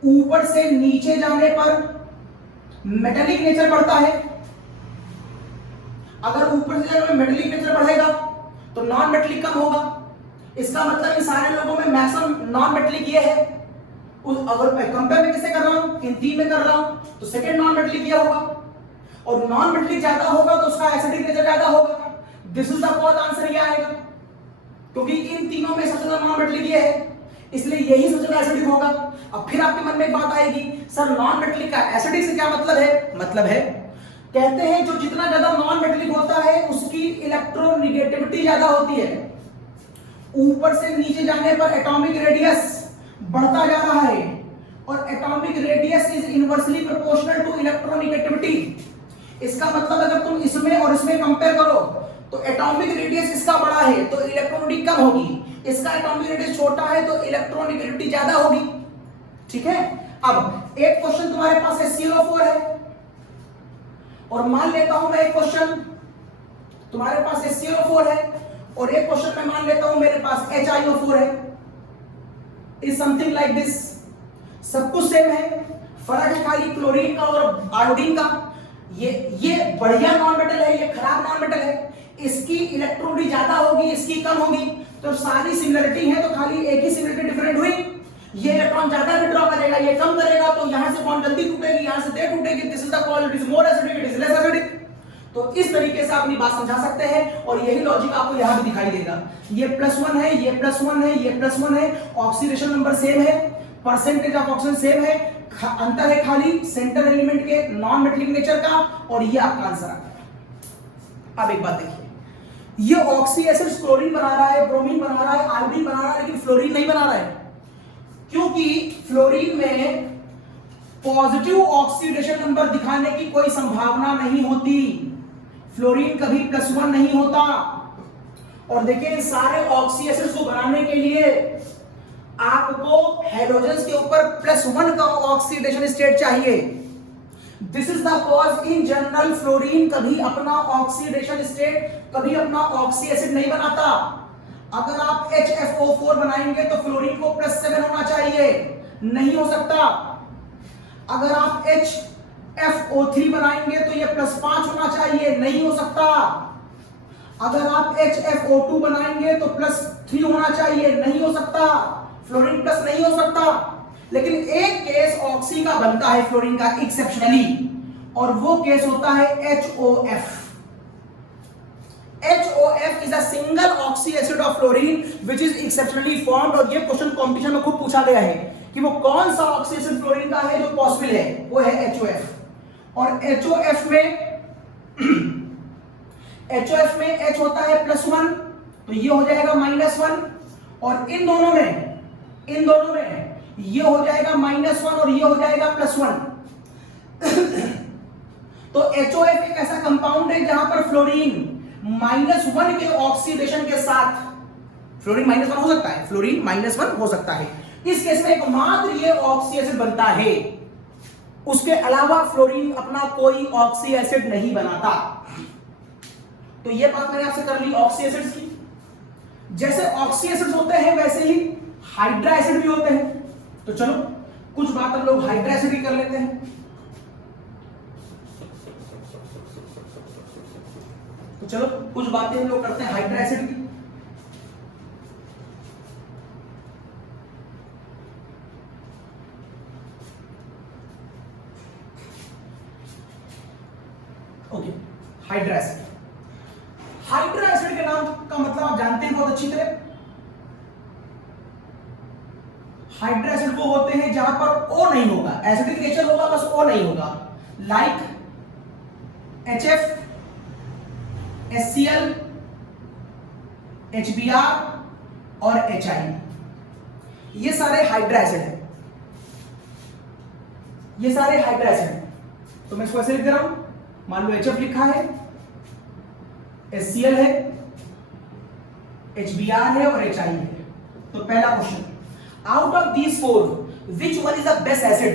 ऊपर से नीचे जाने पर मेटालिक नेचर बढ़ता है। अगर ऊपर से जाने पर मेटालिक नेचर बढ़ेगा तो नॉन मेटालिक कम होगा। इसका मतलब इन सारे लोगों में मैक्सिमम नॉन मेटालिक ये है। अगर मैं कंपेयर में किसे कर रहा हूं, इन तीन में कर रहा हूं, तो सेकंड नॉन मेटालिक ये होगा, और नॉन मेटालिक ज्यादा होगा तो उसका एसिडिक नेचर ज्यादा होगा। This is the cause, answer ये आएगा, क्योंकि इन तीनों में सबसे ज्यादा नॉन मेटालिक ये है, इसलिए यही सबसे ज्यादा एसिडिक होगा। अब फिर आपके मन में एक बात आएगी, सर नॉन मेटालिक का एसिडिक से क्या मतलब है? मतलब है कहते हैं जो जितना ज्यादा नॉन मेटालिक होता है उसकी इलेक्ट्रोनेगेटिविटी ज्यादा होती है। ऊपर से नीचे जाने पर एटॉमिक रेडियस बढ़ता जा रहा है, और atomic radius is inversely proportional to electronegativity. इसका मतलब अगर तुम इसमें और इसमें कंपेयर करो तो एटॉमिक रेडियस इसका बड़ा है तो इलेक्ट्रोनेगेटिविटी कम होगी, इसका एटॉमिक रेडियस छोटा है तो इलेक्ट्रोनेगेटिविटी ज्यादा होगी। ठीक है। अब एक क्वेश्चन तुम्हारे पास HClO4 है, और मान लेता हूं मैं एक क्वेश्चन तुम्हारे पास HClO4 है, और एक क्वेश्चन मैं मान लेता हूं मेरे पास HiO4 है। Is something like this. सब कुछ सेम है, फर्क है खाली क्लोरीन का और आयोडीन का। ये बढ़िया नॉन मेटल है, ये खराब नॉन मेटल है। इसकी इलेक्ट्रोनिटी ज्यादा होगी, इसकी कम होगी, तो सारी सिमिलरिटी है तो खाली एक ही सिमिलरिटी डिफरेंट हुई। ये इलेक्ट्रॉन ज्यादा विड्रॉ करेगा, ये कम करेगा, तो यहां से बॉन्ड जल्दी टूटेगी, यहां से देर टूटेगी। This is the cause, it is more acidic, it is less acidic. तो इस तरीके से आप अपनी बात समझा सकते हैं, और यही लॉजिक आपको यहां भी दिखाई देगा। ये +1 है, ये +1 है, ये +1 है, ऑक्सीडेशन नंबर सेम है, परसेंटेज ऑफ ऑक्सीजन सेम है, अंतर है खाली सेंटर एलिमेंट के नॉन मेटालिक नेचर का, और ये आपका आंसर आ गया। अब एक बात देखिए, ये ऑक्सी एसिड क्लोरीन बना रहा है, ब्रोमीन बना रहा है, आयोडीन बना रहा है, लेकिन फ्लोरीन नहीं बना रहा है, क्योंकि फ्लोरीन में पॉजिटिव ऑक्सीडेशन नंबर दिखाने की कोई संभावना नहीं होती। फ्लोरीन कभी +1 नहीं होता। और देखिए सारे ऑक्सी एसिड्स को बनाने के लिए आपको हैलोजेंस के ऊपर +1 का ऑक्सीडेशन स्टेट चाहिए। This is the cause in general fluorine कभी अपना ऑक्सीडेशन स्टेट, कभी अपना ऑक्सी एसिड नहीं बनाता। अगर आप HFO4 बनाएंगे तो फ्लोरीन को +7 होना चाहिए, नहीं हो सकता। अगर आप HFO3 बनाएंगे तो ये +5 होना चाहिए, नहीं हो सकता। अगर आप HFO2 बनाएंगे तो +3 होना चाहिए, नहीं हो सकता। फ्लोरीन प्लस नहीं हो सकता। लेकिन एक केस ऑक्सी का बनता है फ्लोरीन का एक्सेप्शनली, और वो केस होता है HOF। HOF is a single oxy acid of fluorine which is exceptionally formed, और ये क्वेश्चन कॉम्पिटिशन में खूब पूछा गया है कि वो कौन सा ऑक्सी एसिड फ्लोरीन का है जो पॉसिबल है, वो है HOF। और HOF में H होता है +1, तो ये हो जाएगा -1, और इन दोनों में ये हो जाएगा -1 और ये हो जाएगा +1। तो HOF एक ऐसा कंपाउंड है जहां पर फ्लोरीन -1 के ऑक्सीडेशन के साथ फ्लोरीन -1 हो सकता है, फ्लोरीन -1 हो सकता है। इस केस में एकमात्र ये ऑक्सी एसिड बनता है, उसके अलावा फ्लोरीन अपना कोई ऑक्सी एसिड नहीं बनाता। तो ये बात मैंने आपसे कर ली ऑक्सी एसिड्स की। जैसे ऑक्सी एसिड्स होते हैं वैसे ही हाइड्रा एसिड भी होते हैं। तो चलो कुछ बात हम लोग हाइड्रा एसिड की कर लेते हैं। तो चलो कुछ बातें हम लोग करते हैं हाइड्रा एसिड की। Okay, hydra acid. Hydra acid के नाम का मतलब आप जानते हैं बहुत अच्छी तरह। हाइड्रा एसिड वो होते हैं जहां पर O नहीं होगा, एसिडिक नेचर होगा बस O नहीं होगा, लाइक HF, HCl, HBr और HI। ये सारे हाइड्रा एसिड हैं, ये सारे हाइड्रा एसिड हैं। तो मैं इसको ऐसे लिख दे रहा हूं, मान लो HF लिखा है, HCl है, HBr है और HI है। तो पहला question, out of these four which one is the best acid?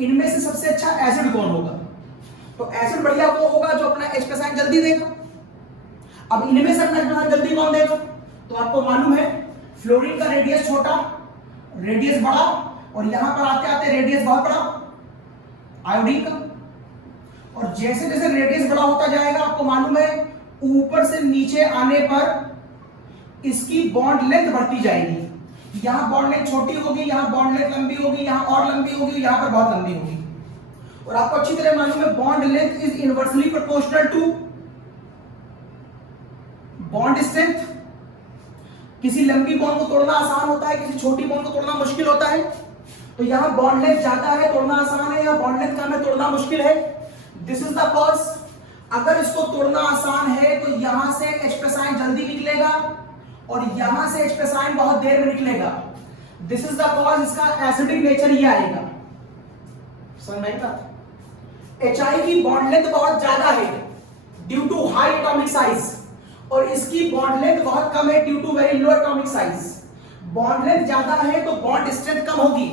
इनमें से सबसे अच्छा एसिड कौन होगा? तो एसिड बढ़िया वो होगा जो अपना H प्लस आयन जल्दी देगा। अब इनमें से अपना H प्लस आयन जल्दी कौन देगा? तो आपको मालूम है फ्लोरीन का रेडियस छोटा, रेडियस बड़ा, और यहां पर आते आते रेडियस बहुत बड़ा आयोडीन का। और जैसे जैसे रेडियस बड़ा होता जाएगा आपको मालूम है ऊपर से नीचे आने पर इसकी बॉन्ड लेंथ बढ़ती जाएगी। यहां बॉन्ड लेंथ छोटी होगी, यहां बॉन्ड लेंथ लंबी होगी, यहां और लंबी होगी, यहां पर बहुत लंबी होगी। और आपको अच्छी तरह मालूम है bond length is inversely proportional to bond strength. किसी लंबी बॉन्ड को तोड़ना आसान होता है, किसी छोटी बॉन्ड को तोड़ना मुश्किल होता है। तो यहां बॉन्ड लेंथ ज्यादा है, तोड़ना आसान है, या बॉन्ड लेंथ कम है, तोड़ना मुश्किल है। This is the cause. अगर इसको तोड़ना आसान है तो यहां से H प्लस आयन जल्दी निकलेगा और यहां से H प्लस आयन बहुत देर में निकलेगा। दिस इज द कॉज, इसका एसिडिक नेचर ये आएगा। समझ में आई बात? HI की बॉन्ड लेंथ बहुत ज्यादा है due to high atomic size, और इसकी बॉन्ड लेंथ बहुत कम है due to very low atomic size. Bond length ज्यादा है तो बॉन्ड स्ट्रेंथ कम होगी।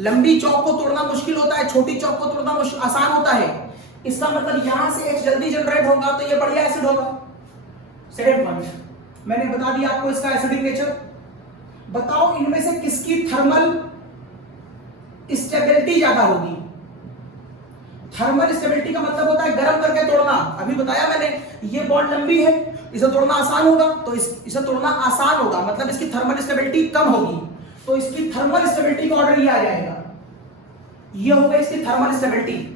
लंबी चौक को तोड़ना मुश्किल होता है, छोटी चौक को तोड़ना आसान होता है। इसका मतलब यहां से H जल्दी जनरेट होगा तो ये बढ़िया एसिड होगा। सेकंड पॉइंट मैंने बता दिया आपको इसका एसिडिक नेचर। बताओ इनमें से किसकी थर्मल स्टेबिलिटी ज्यादा होगी? थर्मल स्टेबिलिटी का मतलब होता है गर्म करके तोड़ना। अभी बताया मैंने ये बॉन्ड लंबी है, इसे तोड़ना आसान होगा, तो इसे तोड़ना आसान होगा मतलब इसकी थर्मल स्टेबिलिटी कम होगी। तो इसकी थर्मल स्टेबिलिटी का ऑर्डर ये आ जाएगा, ये होगा इसकी थर्मल स्टेबिलिटी।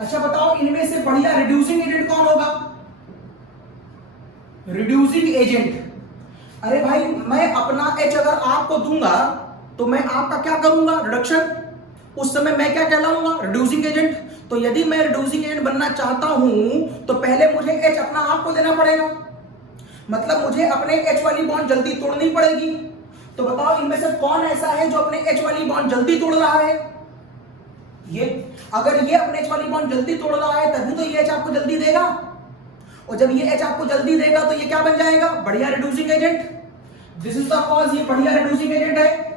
अच्छा बताओ इनमें से बढ़िया रिड्यूसिंग एजेंट कौन होगा? रिड्यूसिंग एजेंट, अरे भाई मैं अपना H अगर आपको दूंगा तो मैं आपका क्या करूंगा? रिडक्शन। उस समय मैं क्या कहलाऊंगा? Reducing agent. तो यदि मैं रिड्यूसिंग एजेंट बनना चाहता हूं तो पहले मुझे H अपना आपको देना पड़ेगा, मतलब मुझे अपने H वाली बॉन्ड जल्दी तोड़नी पड़ेगी। तो बताओ इनमें से कौन ऐसा है जो अपने H वाली बॉन्ड जल्दी तोड़ रहा है? ये। अगर ये अपने H वाली बॉन्ड जल्दी तोड़ रहा है तभी तो ये H आपको जल्दी देगा, और जब ये H आपको जल्दी देगा तो ये क्या बन जाएगा? बढ़िया reducing agent. This is the cause, ये बढ़िया रिड्यूसिंग एजेंट है।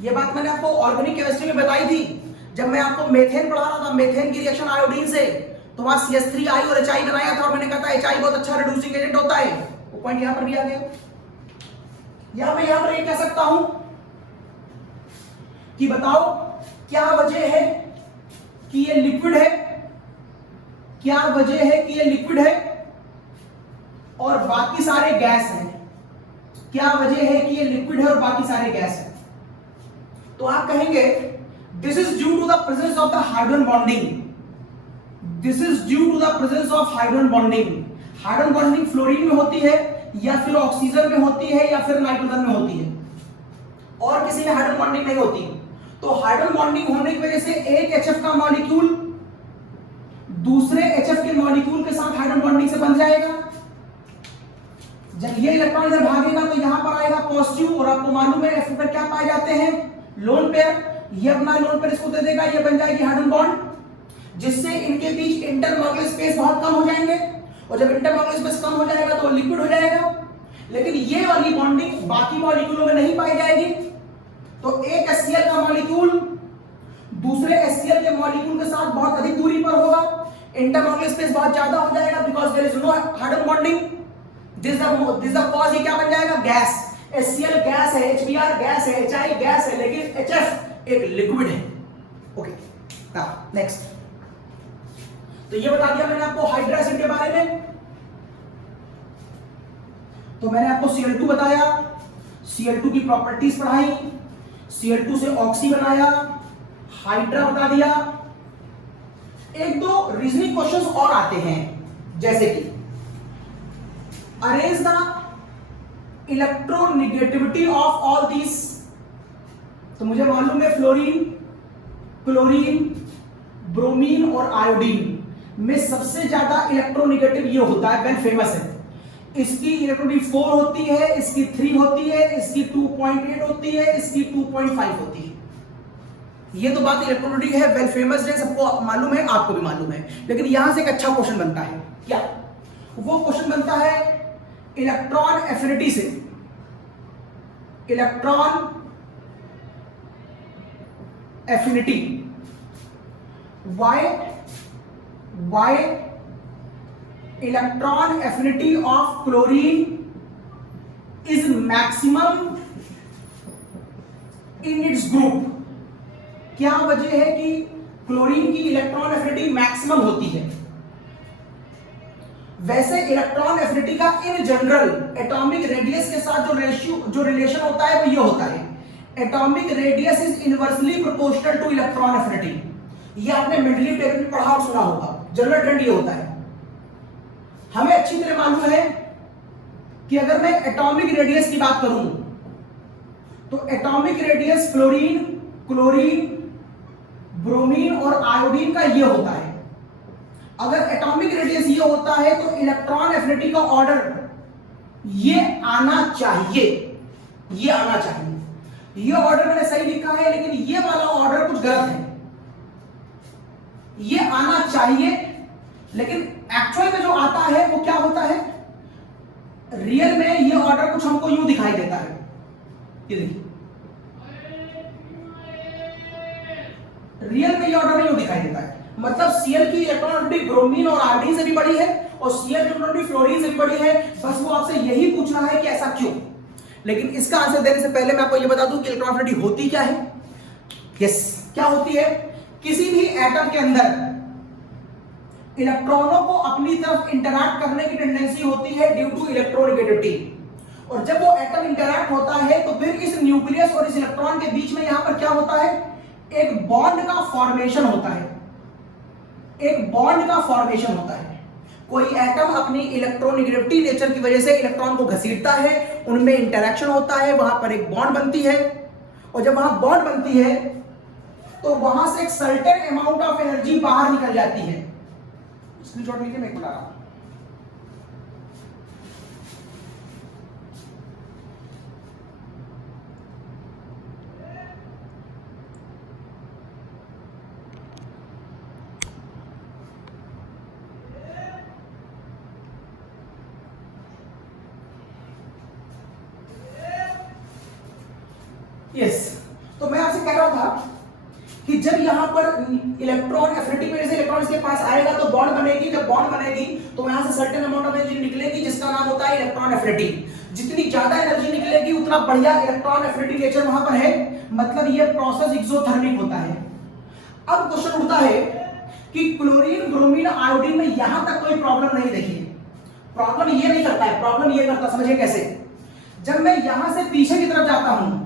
ये बात मैंने आपको ऑर्गेनिक केमिस्ट्री में बताई थी जब मैं आपको मेथेन पढ़ा रहा था, मेथेन की रिएक्शन आयोडीन से, तो वहां CH3I और HI बनाया था और मैंने कहा था HI बहुत अच्छा रिड्यूसिंग एजेंट होता है। वो पॉइंट यहां पर भी आ गया। या मैं यहां पर ये कह सकता हूं कि बताओ क्या वजह है कि ये लिक्विड है, क्या वजह है कि ये लिक्विड है और बाकी सारे गैस हैं? क्या वजह है कि ये लिक्विड है और बाकी सारे गैस हैं? तो आप कहेंगे this is due to the presence of the hydrogen bonding. This is due to the presence of hydrogen bonding. Hydrogen bonding fluorine में होती है या फिर ऑक्सीजन में होती है या फिर नाइट्रोजन में होती है, और किसी में हाइड्रोजन बॉन्डिंग नहीं होती। तो हाइड्रोजन बॉन्डिंग होने की वजह से एक HF का मॉलिक्यूल दूसरे HF के मॉलिक्यूल के साथ हाइड्रोजन बॉन्डिंग से बन जाएगा। जब ये इलेक्ट्रॉन इधर भागेगा तो यहां पर आएगा पॉजिटिव, और आपको मालूम है F पर क्या पाए जाते हैं? Lone pair. ये अपना लोन पेयर इसको दे देगा, ये बन जाएगी हाइड्रोजन बॉन्ड, जिससे इनके बीच इंटरमॉलिक्यूलर स्पेस बहुत कम हो जाएंगे। और जब इंटरमॉलिक्यूलर स्पेस कम हो जाएगा तो लिक्विड हो जाएगा। लेकिन ये वाली बॉन्डिंग बाकी मॉलिक्यूलों में नहीं पाई जाएगी। तो एक HCl का मॉलिक्यूल दूसरे HCl के मॉलिक्यूल के साथ बहुत अधिक दूरी पर होगा, इंटरमॉलिक्यूलर स्पेस बहुत ज्यादा हो जाएगा because there is no hydrogen bonding. This the cause, ये क्या बन जाएगा? गैस। HCl गैस है, HBr गैस है, HI गैस है, लेकिन HF एक लिक्विड है। Okay, next. तो ये बता दिया मैंने आपको हाइड्रा एसिड के बारे में। तो मैंने आपको Cl2 बताया, Cl2 की प्रॉपर्टीज पढ़ाई, Cl2 से ऑक्सी बनाया, हाइड्रा बता दिया। एक दो रीजनिंग क्वेश्चंस और आते हैं, जैसे कि arrange the electronegativity of all these. तो मुझे मालूम है फ्लोरीन, क्लोरीन, ब्रोमीन और आयोडीन में सबसे ज्यादा इलेक्ट्रोनेगेटिव ये होता है, वेल फेमस है। इसकी इलेक्ट्रोनेगेटिविटी 4 होती है, इसकी 3 होती है, इसकी 2.8 होती है, इसकी 2.5 होती है। ये तो बात इलेक्ट्रोनेगेटिव है, वेल फेमस है, सबको मालूम है, आपको भी मालूम है। लेकिन यहां से एक अच्छा क्वेश्चन बनता है। क्या वो क्वेश्चन बनता है? इलेक्ट्रॉन एफिनिटी से। Electron affinity why electron affinity of chlorine is maximum in its group. क्या वजह है कि क्लोरीन की इलेक्ट्रॉन एफिनिटी मैक्सिमम होती है? वैसे इलेक्ट्रॉन एफिनिटी का इन जनरल एटॉमिक रेडियस के साथ जो रिलेशन होता है वो ये होता है, atomic radius is inversely proportional two electron affinity. ये आपने मेंडलीव टेबल में पढ़ा और सुना होगा, जनरल ट्रेंड ये होता है। हमें अच्छी तरह मालूम है कि अगर मैं एटॉमिक रेडियस की बात करूं तो atomic radius fluorine, chlorine, bromine और आयोडीन का ये होता है। अगर एटॉमिक रेडियस ये होता है तो इलेक्ट्रॉन एफिनिटी का ऑर्डर ये आना चाहिए, ये आना चाहिए। ये ऑर्डर मैंने सही लिखा है, लेकिन ये वाला ऑर्डर कुछ गलत है। ये आना चाहिए, लेकिन एक्चुअल में जो आता है वो क्या होता है? रियल में ये ऑर्डर कुछ हमको यूं दिखाई देता है। ये देखिए, रियल में ये ऑर्डर में यूं दिखाई देता है। मतलब Cl की इलेक्ट्रॉनिटी ब्रोमीन और आयोडीन से भी बड़ी है और Cl की इलेक्ट्रॉनिटी फ्लोरीन से भी बड़ी है। बस वो आपसे यही पूछना है कि ऐसा क्यों। लेकिन इसका आंसर देने से पहले मैं आपको ये बता दूं कि इलेक्ट्रॉनिटी होती क्या है। यस, क्या होती है? किसी भी एटम के अंदर इलेक्ट्रॉनों को अपनी तरफ इंटरैक्ट करने की टेंडेंसी होती है ड्यू टू इलेक्ट्रोनेगेटिविटी। और जब वो एटम इंटरैक्ट होता है तो फिर इस न्यूक्लियस और इस इलेक्ट्रॉन के बीच में यहां पर क्या होता है? एक बॉन्ड का फॉर्मेशन होता है। एक बॉन्ड का फॉर्मेशन होता है। कोई एटम अपनी इलेक्ट्रोनेगेटिविटी नेचर की वजह से इलेक्ट्रॉन को घसीटता है, उनमें इंटरैक्शन होता है, वहां पर एक बॉन्ड बनती है। और जब वहां बॉन्ड बनती है तो वहां से एक सर्टेन अमाउंट ऑफ एनर्जी बाहर निकल जाती है। स्क्रीनशॉट लीजिए, मैं बता रहा हूं। यस, तो मैं आपसे कह रहा था कि जब यहां पर इलेक्ट्रॉन एफिनिटी की वजह से इलेक्ट्रॉन इसके पास आएगा तो बॉन्ड बनेगी। जब बॉन्ड बनेगी तो यहां से सर्टेन अमाउंट ऑफ एनर्जी निकलेगी जिसका नाम होता है इलेक्ट्रॉन एफिनिटी। जितनी ज्यादा एनर्जी निकलेगी उतना बढ़िया इलेक्ट्रॉन एफिनिटी नेचर वहां पर है। मतलब ये प्रोसेस एक्सोथर्मिक होता है। अब क्वेश्चन उठता है कि क्लोरीन, ब्रोमीन, आयोडीन में यहां तक कोई प्रॉब्लम नहीं देखी। प्रॉब्लम ये नहीं करता है, प्रॉब्लम ये करता, समझिए कैसे। जब मैं यहां से पीछे की तरफ जाता हूं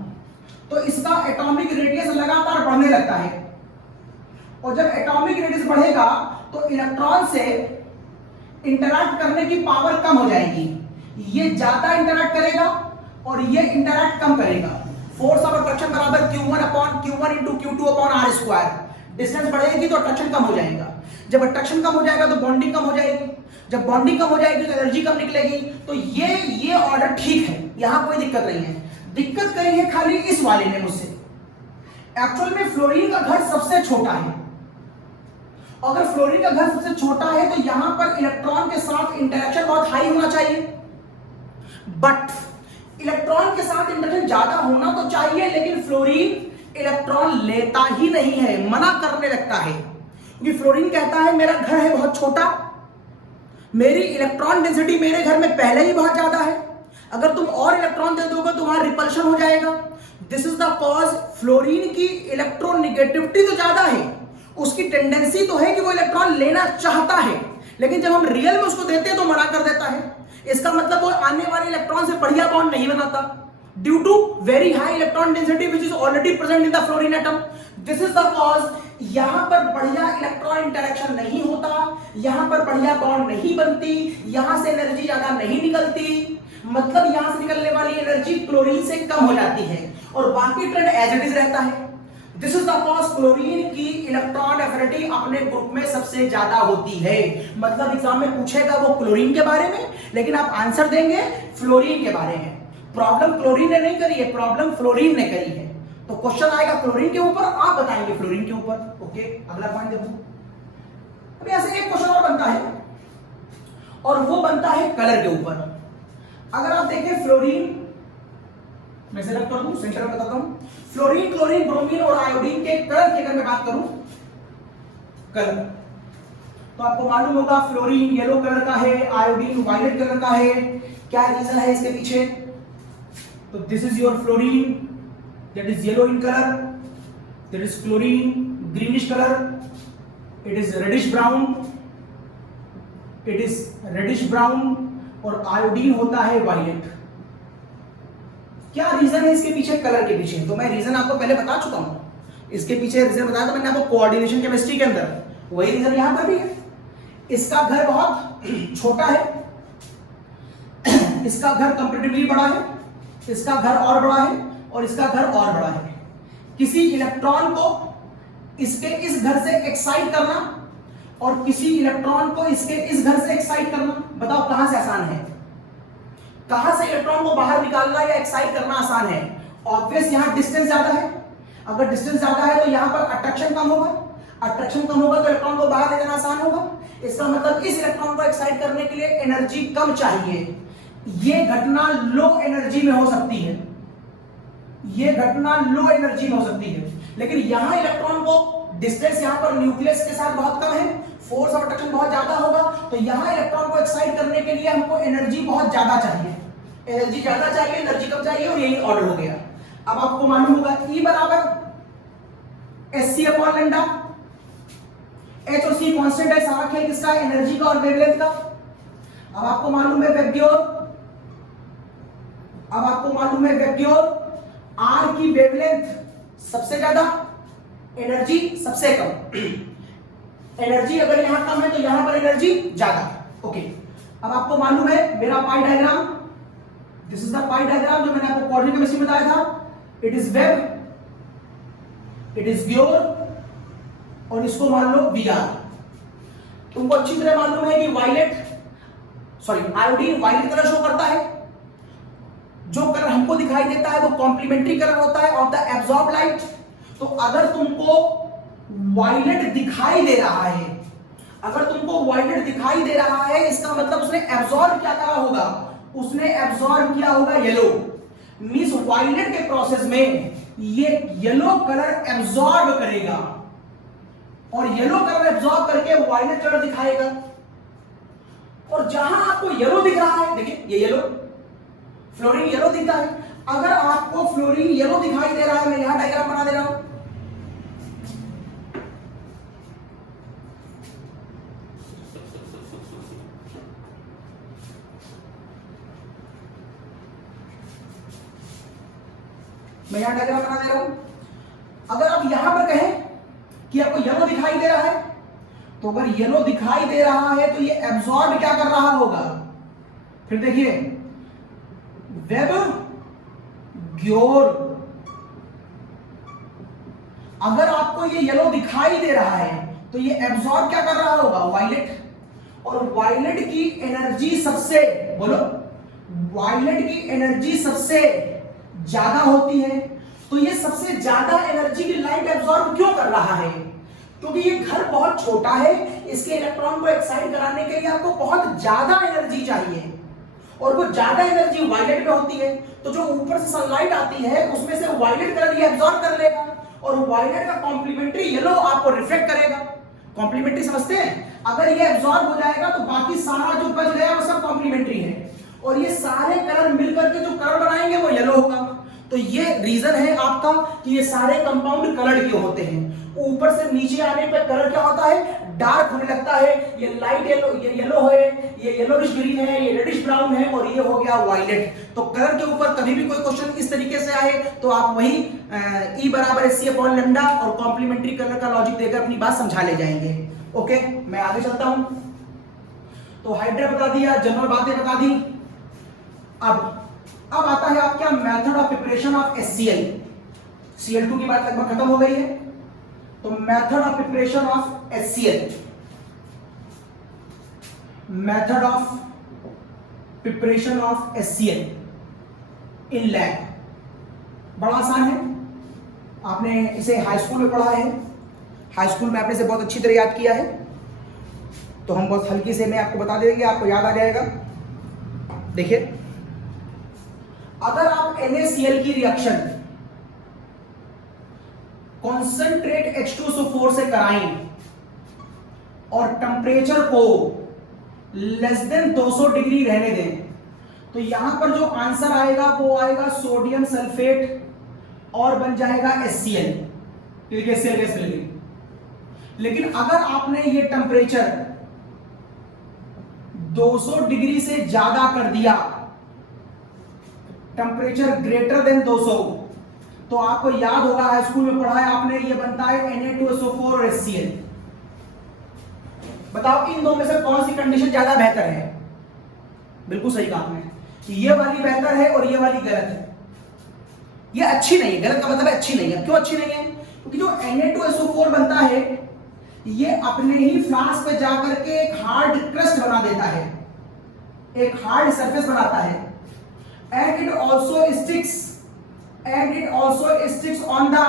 तो इसका एटॉमिक रेडियस लगातार बढ़ने लगता है। और जब एटॉमिक रेडियस बढ़ेगा तो इलेक्ट्रॉन से इंटरैक्ट करने की पावर कम हो जाएगी। ये ज्यादा इंटरैक्ट करेगा और ये इंटरैक्ट कम करेगा। फोर्स ऑफ अट्रैक्शन बराबर Q1 into Q2 upon R square. Distance बढ़ेगी तो अट्रैक्शन कम हो जाएगा। जब अट्रैक्शन कम हो जाएगा तो बॉन्डिंग कम हो जाएगी। जब बॉन्डिंग कम हो जाएगी तो एनर्जी कम निकलेगी। तो ये ऑर्डर ठीक है, यहां कोई दिक्कत नहीं है। दिक्कत करी है खाली इस वाले में मुझसे। एक्चुअल में फ्लोरीन का घर सबसे छोटा है अगर फ्लोरीन का घर सबसे छोटा है तो यहां पर इलेक्ट्रॉन के साथ इंटरेक्शन बहुत हाई होना चाहिए, बट इलेक्ट्रॉन के साथ इंटरेक्शन ज्यादा होना तो चाहिए, लेकिन फ्लोरीन इलेक्ट्रॉन लेता ही नहीं है, मना करने लगता है, क्योंकि फ्लोरीन कहता है मेरा घर है बहुत छोटा, मेरी इलेक्ट्रॉन डेंसिटी मेरे घर में पहले ही बहुत ज्यादा है, अगर तुम और इलेक्ट्रॉन दे दोगे तो वहां रिपल्शन हो जाएगा। This is the cause fluorine की इलेक्ट्रोनेगेटिविटी तो ज्यादा है, उसकी टेंडेंसी तो है कि वो इलेक्ट्रॉन लेना चाहता है, लेकिन जब हम रियल में उसको देते हैं तो मना कर देता है। इसका मतलब वो आने वाले इलेक्ट्रॉन से बढ़िया बॉन्ड नहीं बनाता, due to very high electron density which is already present in the fluorine atom. This is the cause यहां पर बढ़िया इलेक्ट्रॉन इंटरेक्शन नहीं होता, यहां पर बढ़िया बॉन्ड नहीं बनती, यहां से एनर्जी ज्यादा नहीं निकलती, मतलब यहां से निकलने वाली एनर्जी क्लोरीन से कम हो जाती है और बाकी ट्रेंड एज इट इज रहता है। This is the cause chlorine की इलेक्ट्रॉन एफिनिटी अपने ग्रुप में सबसे ज्यादा होती है। मतलब एग्जाम में पूछेगा वो क्लोरीन के बारे में, लेकिन आप आंसर देंगे फ्लोरीन के बारे में। प्रॉब्लम क्लोरीन ने नहीं करी है, प्रॉब्लम फ्लोरीन ने करी है, तो क्वेश्चन आएगा क्लोरीन के ऊपर, आप बताएंगे फ्लोरीन के ऊपर। ओके, अगला पॉइंट देखो। अब ऐसे एक क्वेश्चन और बनता है और वो बनता है कलर के ऊपर। अगर आप देखें फ्लोरीन, मैं सेलेक्ट कर दूं, सेंटर में बताता हूं, फ्लोरीन, क्लोरीन, ब्रोमीन और आयोडीन के कलर की अगर मैं बात करूं, कलर, तो आपको मालूम होगा फ्लोरीन येलो कलर का है, आयोडीन वायलेट कलर का है। क्या रीजन है इसके पीछे? तो this is your fluorine, that is yellow in colour, that is chlorine greenish colour, it is reddish brown, it is reddish brown, और आयोडीन होता है वायलेट। क्या रीजन है इसके पीछे, कलर के पीछे? तो मैं रीजन आपको पहले बता चुका हूं, इसके पीछे रीजन बताया था मैंने आपको कोऑर्डिनेशन केमिस्ट्री के अंदर, वही रीजन यहां पर भी है। इसका घर बहुत छोटा है, इसका घर कंपैरेटिवली बड़ा है, इसका घर और बड़ा है, और इसका घर और बड़ा है। किसी इलेक्ट्रॉन को इसके इस घर से एक्साइट करना और किसी इलेक्ट्रॉन को इसके इस घर से एक्साइट करना, बताओ कहां से आसान है? कहां से इलेक्ट्रॉन को बाहर निकालना या एक्साइट करना आसान है? ऑब्वियस यहां डिस्टेंस ज्यादा है, अगर डिस्टेंस ज्यादा है तो यहां पर अट्रैक्शन कम होगा, अट्रैक्शन कम होगा तो इलेक्ट्रॉन को बाहर ले जाना आसान होगा। इसका मतलब इस इलेक्ट्रॉन को एक्साइट करने के लिए एनर्जी कम चाहिए। ये घटना लो एनर्जी में हो सकती है, ये घटना लो एनर्जी में हो सकती है, लेकिन यहां इलेक्ट्रॉन को डिस्टेंस यहां पर न्यूक्लियस के साथ बहुत कम है, फोर्स ऑफ अट्रैक्शन बहुत ज्यादा होगा, तो यहां इलेक्ट्रॉन को एक्साइट करने के लिए हमको एनर्जी बहुत ज्यादा चाहिए, एनर्जी ज्यादा चाहिए, एनर्जी कम चाहिए, और यही ऑर्डर हो गया। अब आपको मालूम होगा E बराबर SC अपॉन लैम्डा, H और C कांस्टेंट है, सारा खेल किसका है? एनर्जी का और वेवलेंथ का। अब आपको मालूम है वैक्यूर, अब आपको मालूम है वैक्यूर, R की वेवलेंथ सबसे ज्यादा, एनर्जी सबसे कम। एनर्जी अगर यहां कम है तो यहां पर एनर्जी ज्यादा। ओके, अब आपको मालूम है मेरा pie diagram, this is the pie diagram जो मैंने आपको कोऑर्डिनेट केमिस्ट्री में बताया था। It is web, it is ग्योर, और इसको मान लो Vr। तुमको अच्छी तरह मालूम है कि आयोडीन वायलेट कलर शो करता है, जो कलर हमको दिखाई देता है वो कॉम्प्लीमेंट्री कलर होता है ऑफ द एब्जॉर्ब लाइट। तो अगर तुमको वायलेट दिखाई दे रहा है, अगर तुमको वायलेट दिखाई दे रहा है, इसका मतलब उसने एब्जॉर्ब क्या करा होगा? उसने एब्जॉर्ब किया होगा येलो। मींस वायलेट के प्रोसेस में ये येलो कलर एब्जॉर्ब करेगा, और येलो कलर एब्जॉर्ब करके वायलेट कलर दिखाएगा। और जहां आपको येलो दिख रहा है, देखिए ये येलो, फ्लोरीन येलो दिखता है, अगर आपको फ्लोरीन येलो दिखाई दे रहा है, मैं यहां डायग्राम बना दे रहा हूं, मैं यहां डायग्राम बना दे रहा हूं। अगर आप यहां पर कहें कि आपको येलो दिखाई दे रहा है, तो अगर येलो दिखाई दे रहा है तो ये एब्जॉर्ब क्या कर रहा होगा? फिर देखिए वेब, ग्योर, अगर आपको ये येलो दिखाई दे रहा है तो ये एब्जॉर्ब क्या कर रहा होगा? वायलेट। और वायलेट की एनर्जी सबसे, बोलो, वायलेट की एनर्जी सबसे ज्यादा होती है, तो ये सबसे ज्यादा एनर्जी की लाइट एब्जॉर्ब क्यों कर रहा है? क्योंकि ये घर बहुत छोटा है, इसके इलेक्ट्रॉन को एक्साइट कराने के लिए आपको बहुत ज्यादा एनर्जी चाहिए, और वो ज्यादा एनर्जी वायलेट में होती है। तो जो ऊपर से सनलाइट आती है उसमें से वायलेट कलर ये एब्जॉर्ब कर लेगा, और वायलेट का कॉम्प्लीमेंट्री येलो आपको रिफ्लेक्ट करेगा। कॉम्प्लीमेंट्री समझते हैं? अगर ये एब्जॉर्ब हो जाएगा तो बाकी सारा जो बच गया वो सब कॉम्प्लीमेंट्री है, और ये सारे कलर मिलकर के जो कलर बनाएंगे वो येलो होगा। तो ये रीजन है आपका कि ये सारे कंपाउंड कलर के होते हैं। ऊपर से नीचे आने पर कलर क्या होता है? डार्क होने लगता है। ये लाइट येलो, ये येलो है, ये येलोविश ग्रीन है, ये रेडिश ब्राउन है, और ये हो गया वायलेट। तो कलर के ऊपर कभी भी कोई क्वेश्चन इस तरीके से आए तो आप वही E बराबर SC/λ और कॉम्प्लीमेंट्री कलर का लॉजिक देकर अपनी बात समझा ले जाएंगे। ओके, मैं आगे चलता हूं। तो हाइड्रा बता दिया, जनरल बातें बता दी। अब आता है आपका method of preparation of HCl। Cl2 की बात लगभग खत्म हो गई है। तो method of preparation of HCl, method of preparation of HCl in lab बड़ा आसान है। आपने इसे हाई स्कूल में पढ़ा है, हाई स्कूल में आपने इसे बहुत अच्छी तरह याद किया है। तो हम बहुत हल्की से मैं आपको बता देंगे, आपको याद आ जाएगा। देखिए, अगर आप NaCl की रिएक्शन कॉन्सेंट्रेट H2SO4 से कराएं और टेम्परेचर को लेस देन 200 डिग्री रहने दें, तो यहां पर जो आंसर आएगा वो आएगा सोडियम सल्फेट और बन जाएगा HCl, क्योंकि HCl गैस मिल गई। लेकिन अगर आपने ये टेम्परेचर 200 डिग्री से ज्यादा कर दिया, टेम्परेचर ग्रेटर देन 200, तो आपको याद होगा हाई स्कूल में पढ़ा है आपने, ये बनता है Na2SO4 और HCl। बताओ इन दो में से कौन सी कंडीशन ज्यादा बेहतर है? बिल्कुल सही कहा आपने, ये वाली बेहतर है और ये वाली गलत है। ये अच्छी नहीं है, गलत का मतलब है अच्छी नहीं है। क्यों अच्छी नहीं है? क्योंकि जो Na2SO4 बनता है ये अपने ही फ्लास्क पे जाकर के एक हार्ड क्रस्ट बना देता है, एक हार्ड सरफेस बनाता है, and it also sticks on the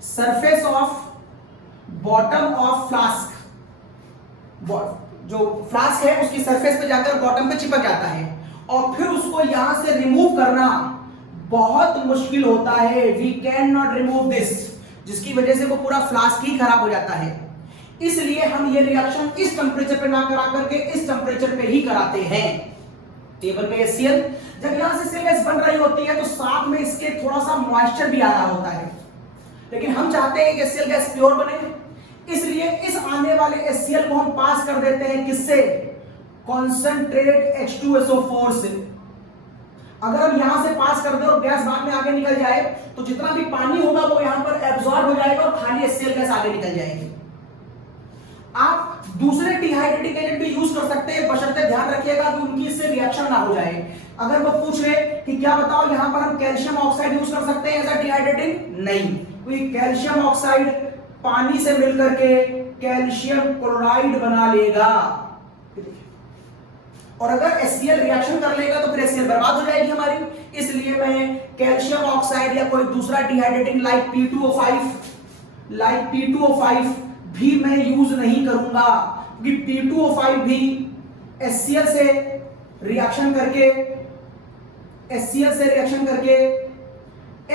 surface of bottom of flask। जो फ्लास्क है उसकी सरफेस पे जाकर बॉटम पे चिपक जाता है, और फिर उसको यहां से रिमूव करना बहुत मुश्किल होता है। We can not remove this, जिसकी वजह से वो पूरा फ्लास्क ही खराब हो जाता है। इसलिए हम ये रिएक्शन इस टेम्परेचर पे ना करा करके इस टेम्परेचर पे ही कराते हैं। टेबल पे HCl, जब यहां से गैस बन रही होती है तो साथ में इसके थोड़ा सा मॉइस्चर भी आ रहा होता है, लेकिन हम चाहते हैं कि HCl गैस प्योर बने, इसलिए इस आने वाले HCl को हम पास कर देते हैं किससे? कॉन्सेंट्रेट H2SO4 से। अगर हम यहां से पास कर दें और गैस बाद में आगे निकल जाए तो जितना भी पानी होगा वो यहां पर एब्जॉर्ब हो जाएगा और खाली HCl गैस आगे निकल जाएगी। आप दूसरे डिहाइड्रेटिंग एजेंट भी यूज कर सकते हैं, बशर्ते ध्यान रखिएगा कि उनकी इससे रिएक्शन ना हो जाए। अगर वो पूछ रहे कि क्या बताओ यहां पर हम कैल्शियम ऑक्साइड यूज कर सकते हैं एज अ डिहाइड्रेटिंग? नहीं, क्योंकि कैल्शियम ऑक्साइड पानी से मिलकर के कैल्शियम क्लोराइड बना लेगा, और अगर HCl रिएक्शन कर लेगा तो फिर HCl बर्बाद हो जाएगी हमारी। इसलिए मैं कैल्शियम ऑक्साइड या कोई दूसरा डिहाइड्रेटिंग लाइक P2O5 भी मैं यूज नहीं करूंगा, क्योंकि P2O5 भी HCl से रिएक्शन करके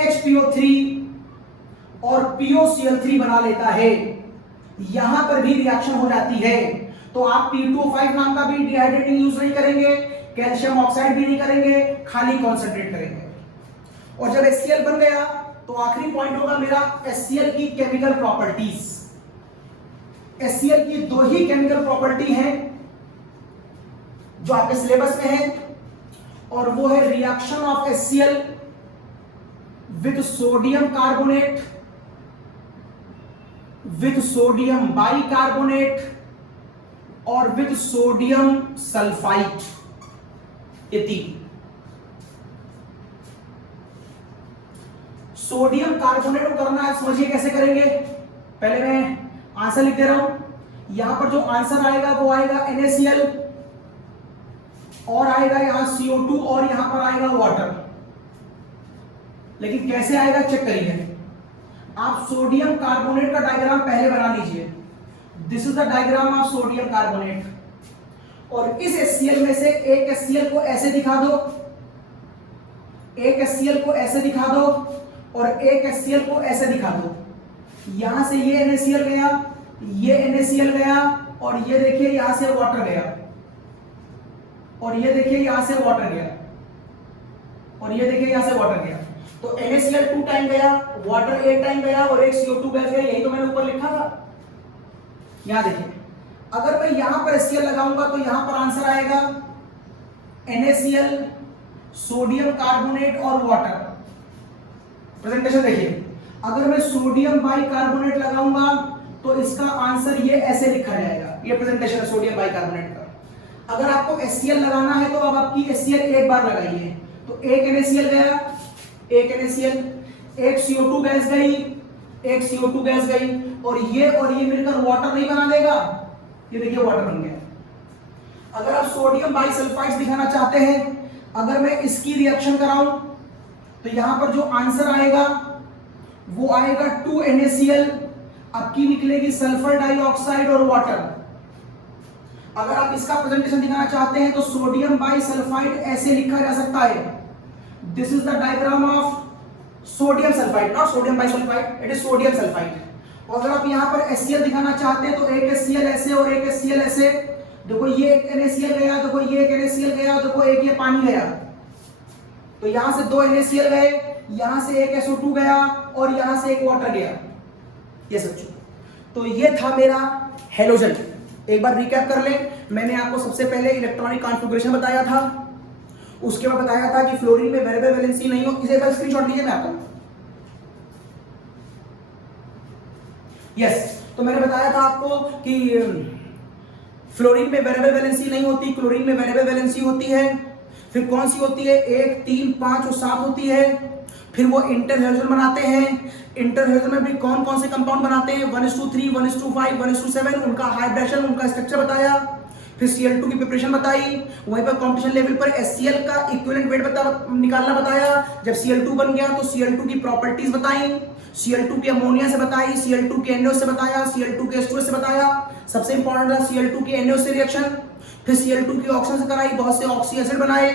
HPO3 और POCl3 बना लेता है, यहां पर भी रिएक्शन हो जाती है। तो आप P2O5 नाम का भी डिहाइड्रेटिंग यूज नहीं करेंगे, कैल्शियम ऑक्साइड भी नहीं करेंगे, खाली कॉन्सेंट्रेट करेंगे। और जब HCl बन गया तो आखिरी पॉइंट होगा मेरा HCl की केमिकल प्रॉपर्टीज। HCl की दो ही केमिकल प्रॉपर्टी है जो आपके सिलेबस में है, और वो है reaction of HCl with sodium carbonate, with sodium bicarbonate और विद सोडियम सल्फाइड। ये तीन। सोडियम कार्बोनेट को करना है, समझिए कैसे करेंगे। पहले मैं आंसर लिख दे रहा हूं। यहां पर जो आंसर आएगा वो आएगा NaCl, और आएगा यहां CO2, और यहां पर आएगा वाटर। लेकिन कैसे आएगा चेक करिए। आप सोडियम कार्बोनेट का डायग्राम पहले बना लीजिए। This is the diagram of sodium carbonate. और इस HCl में से एक HCl को ऐसे दिखा दो, एक HCl को ऐसे दिखा दो और एक HCl को ऐसे दिखा दो। यहां से ये NaCl गया, ये NaCl गया और ये देखिए यहां से वाटर गया, और ये देखिए यहां से वाटर गया, और ये देखिए यहां से वाटर गया। तो NaCl 2 टाइम गया, वाटर 1 टाइम गया और एक CO2 गैस गया। यही तो मैंने ऊपर लिखा था। यहां देखिए, अगर मैं यहां पर HCl लगाऊंगा तो यहां पर आंसर आएगा NaCl, सोडियम कार्बोनेट और वाटर। प्रेजेंटेशन देखिए, अगर मैं सोडियम बाइकार्बोनेट लगाऊंगा तो इसका आंसर ये ऐसे लिखा जाएगा। ये प्रेजेंटेशन है सोडियम बाइकार्बोनेट का। अगर आपको HCl लगाना है तो अब आपकी HCl एक बार लगाइए, तो एक NaCl गया, एक NaCl, एक CO2 गैस गई, एक CO2 गैस गई और ये मिलकर वाटर नहीं बना देगा। ये देखिए वाटर बन गया। अगर आप सोडियम बाइसल्फाइड दिखाना चाहते हैं, अगर मैं इसकी रिएक्शन कराऊं तो यहां पर जो आंसर आएगा वो आएगा 2 NaCl, आपकी निकलेगी सल्फर डाइऑक्साइड और वाटर। अगर आप इसका प्रेजेंटेशन दिखाना चाहते हैं तो सोडियम बाइसल्फाइड ऐसे लिखा जा सकता है। This is the diagram of sodium sulphide, not sodium bisulphide, it is sodium sulphide. और अगर आप यहां पर HCl दिखाना चाहते हैं तो एक HCl ऐसे और एक HCl ऐसे। देखो ये एक NaCl गया, देखो ये एक NaCl गया, देखो एक ये पानी गया। तो यहां से 2 NaCl गए, यहां से एक SO2 गया और यहां से एक वाटर गया। ये सब तो ये था मेरा हेलोजन। एक बार रिकैप कर ले। मैंने आपको सबसे पहले इलेक्ट्रॉनिक कॉन्फ़िगरेशन बताया था, उसके बाद बताया था कि फ्लोरीन में वेरिएबल वैलेंसी नहीं हो। इसे बस स्क्रीनशॉट लीजिए मैं आपको। यस, तो मैंने बताया था आपको कि फ्लोरीन में वेरिएबल वैलेंसी नहीं होती, क्लोरीन में वेरिएबल वैलेंसी होती है। फिर कौन सी होती है? 1, 3, 5 और 7 होती है। फिर वो इंटर हेलोजन बनाते हैं। इंटर हेलोजन में भी कौन कौन से कंपाउंड बनाते हैं? 1:3, 1:5, 1:7, उनका हाइब्रिडेशन, उनका स्ट्रक्चर बताया। फिर Cl2 की प्रिपरेशन बताई। वहीं पर कंपटीशन लेवल पर HCl का इक्विवेलेंट वेट निकालना बताया। जब Cl2 बन गया तो Cl2 की प्रॉपर्टीज बताई, Cl2 की अमोनिया से बताई, Cl2 के NO से बताया, Cl2 के H2O से बताया। सबसे इंपॉर्टेंट था Cl2 की NO से रिएक्शन। फिर Cl2 की ऑक्सीजन से कराई, बहुत से ऑक्सी एसिड बनाए,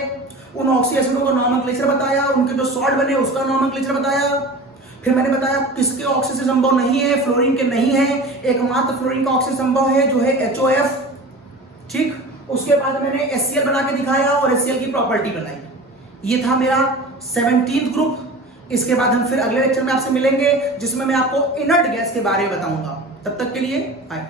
उन ऑक्सी एसिडों का नॉमेनक्लेचर बताया, उनके जो सॉल्ट बने उसका नॉमेनक्लेचर बताया। फिर मैंने बताया किसके ऑक्सीजन संभव नहीं है, फ्लोरीन के नहीं है। एकमात्र फ्लोरीन का ऑक्सीजन संभव है जो है HOF। ठीक, उसके बाद मैंने HCl बना के दिखाया और HCl की प्रॉपर्टी बनाई। ये था मेरा 17th ग्रुप। इसके बाद हम फिर अगले लेक्चर में आपसे मिलेंगे जिसमें मैं आपको इनर्ट गैस के बारे में बताऊंगा। तब तक के लिए बाय।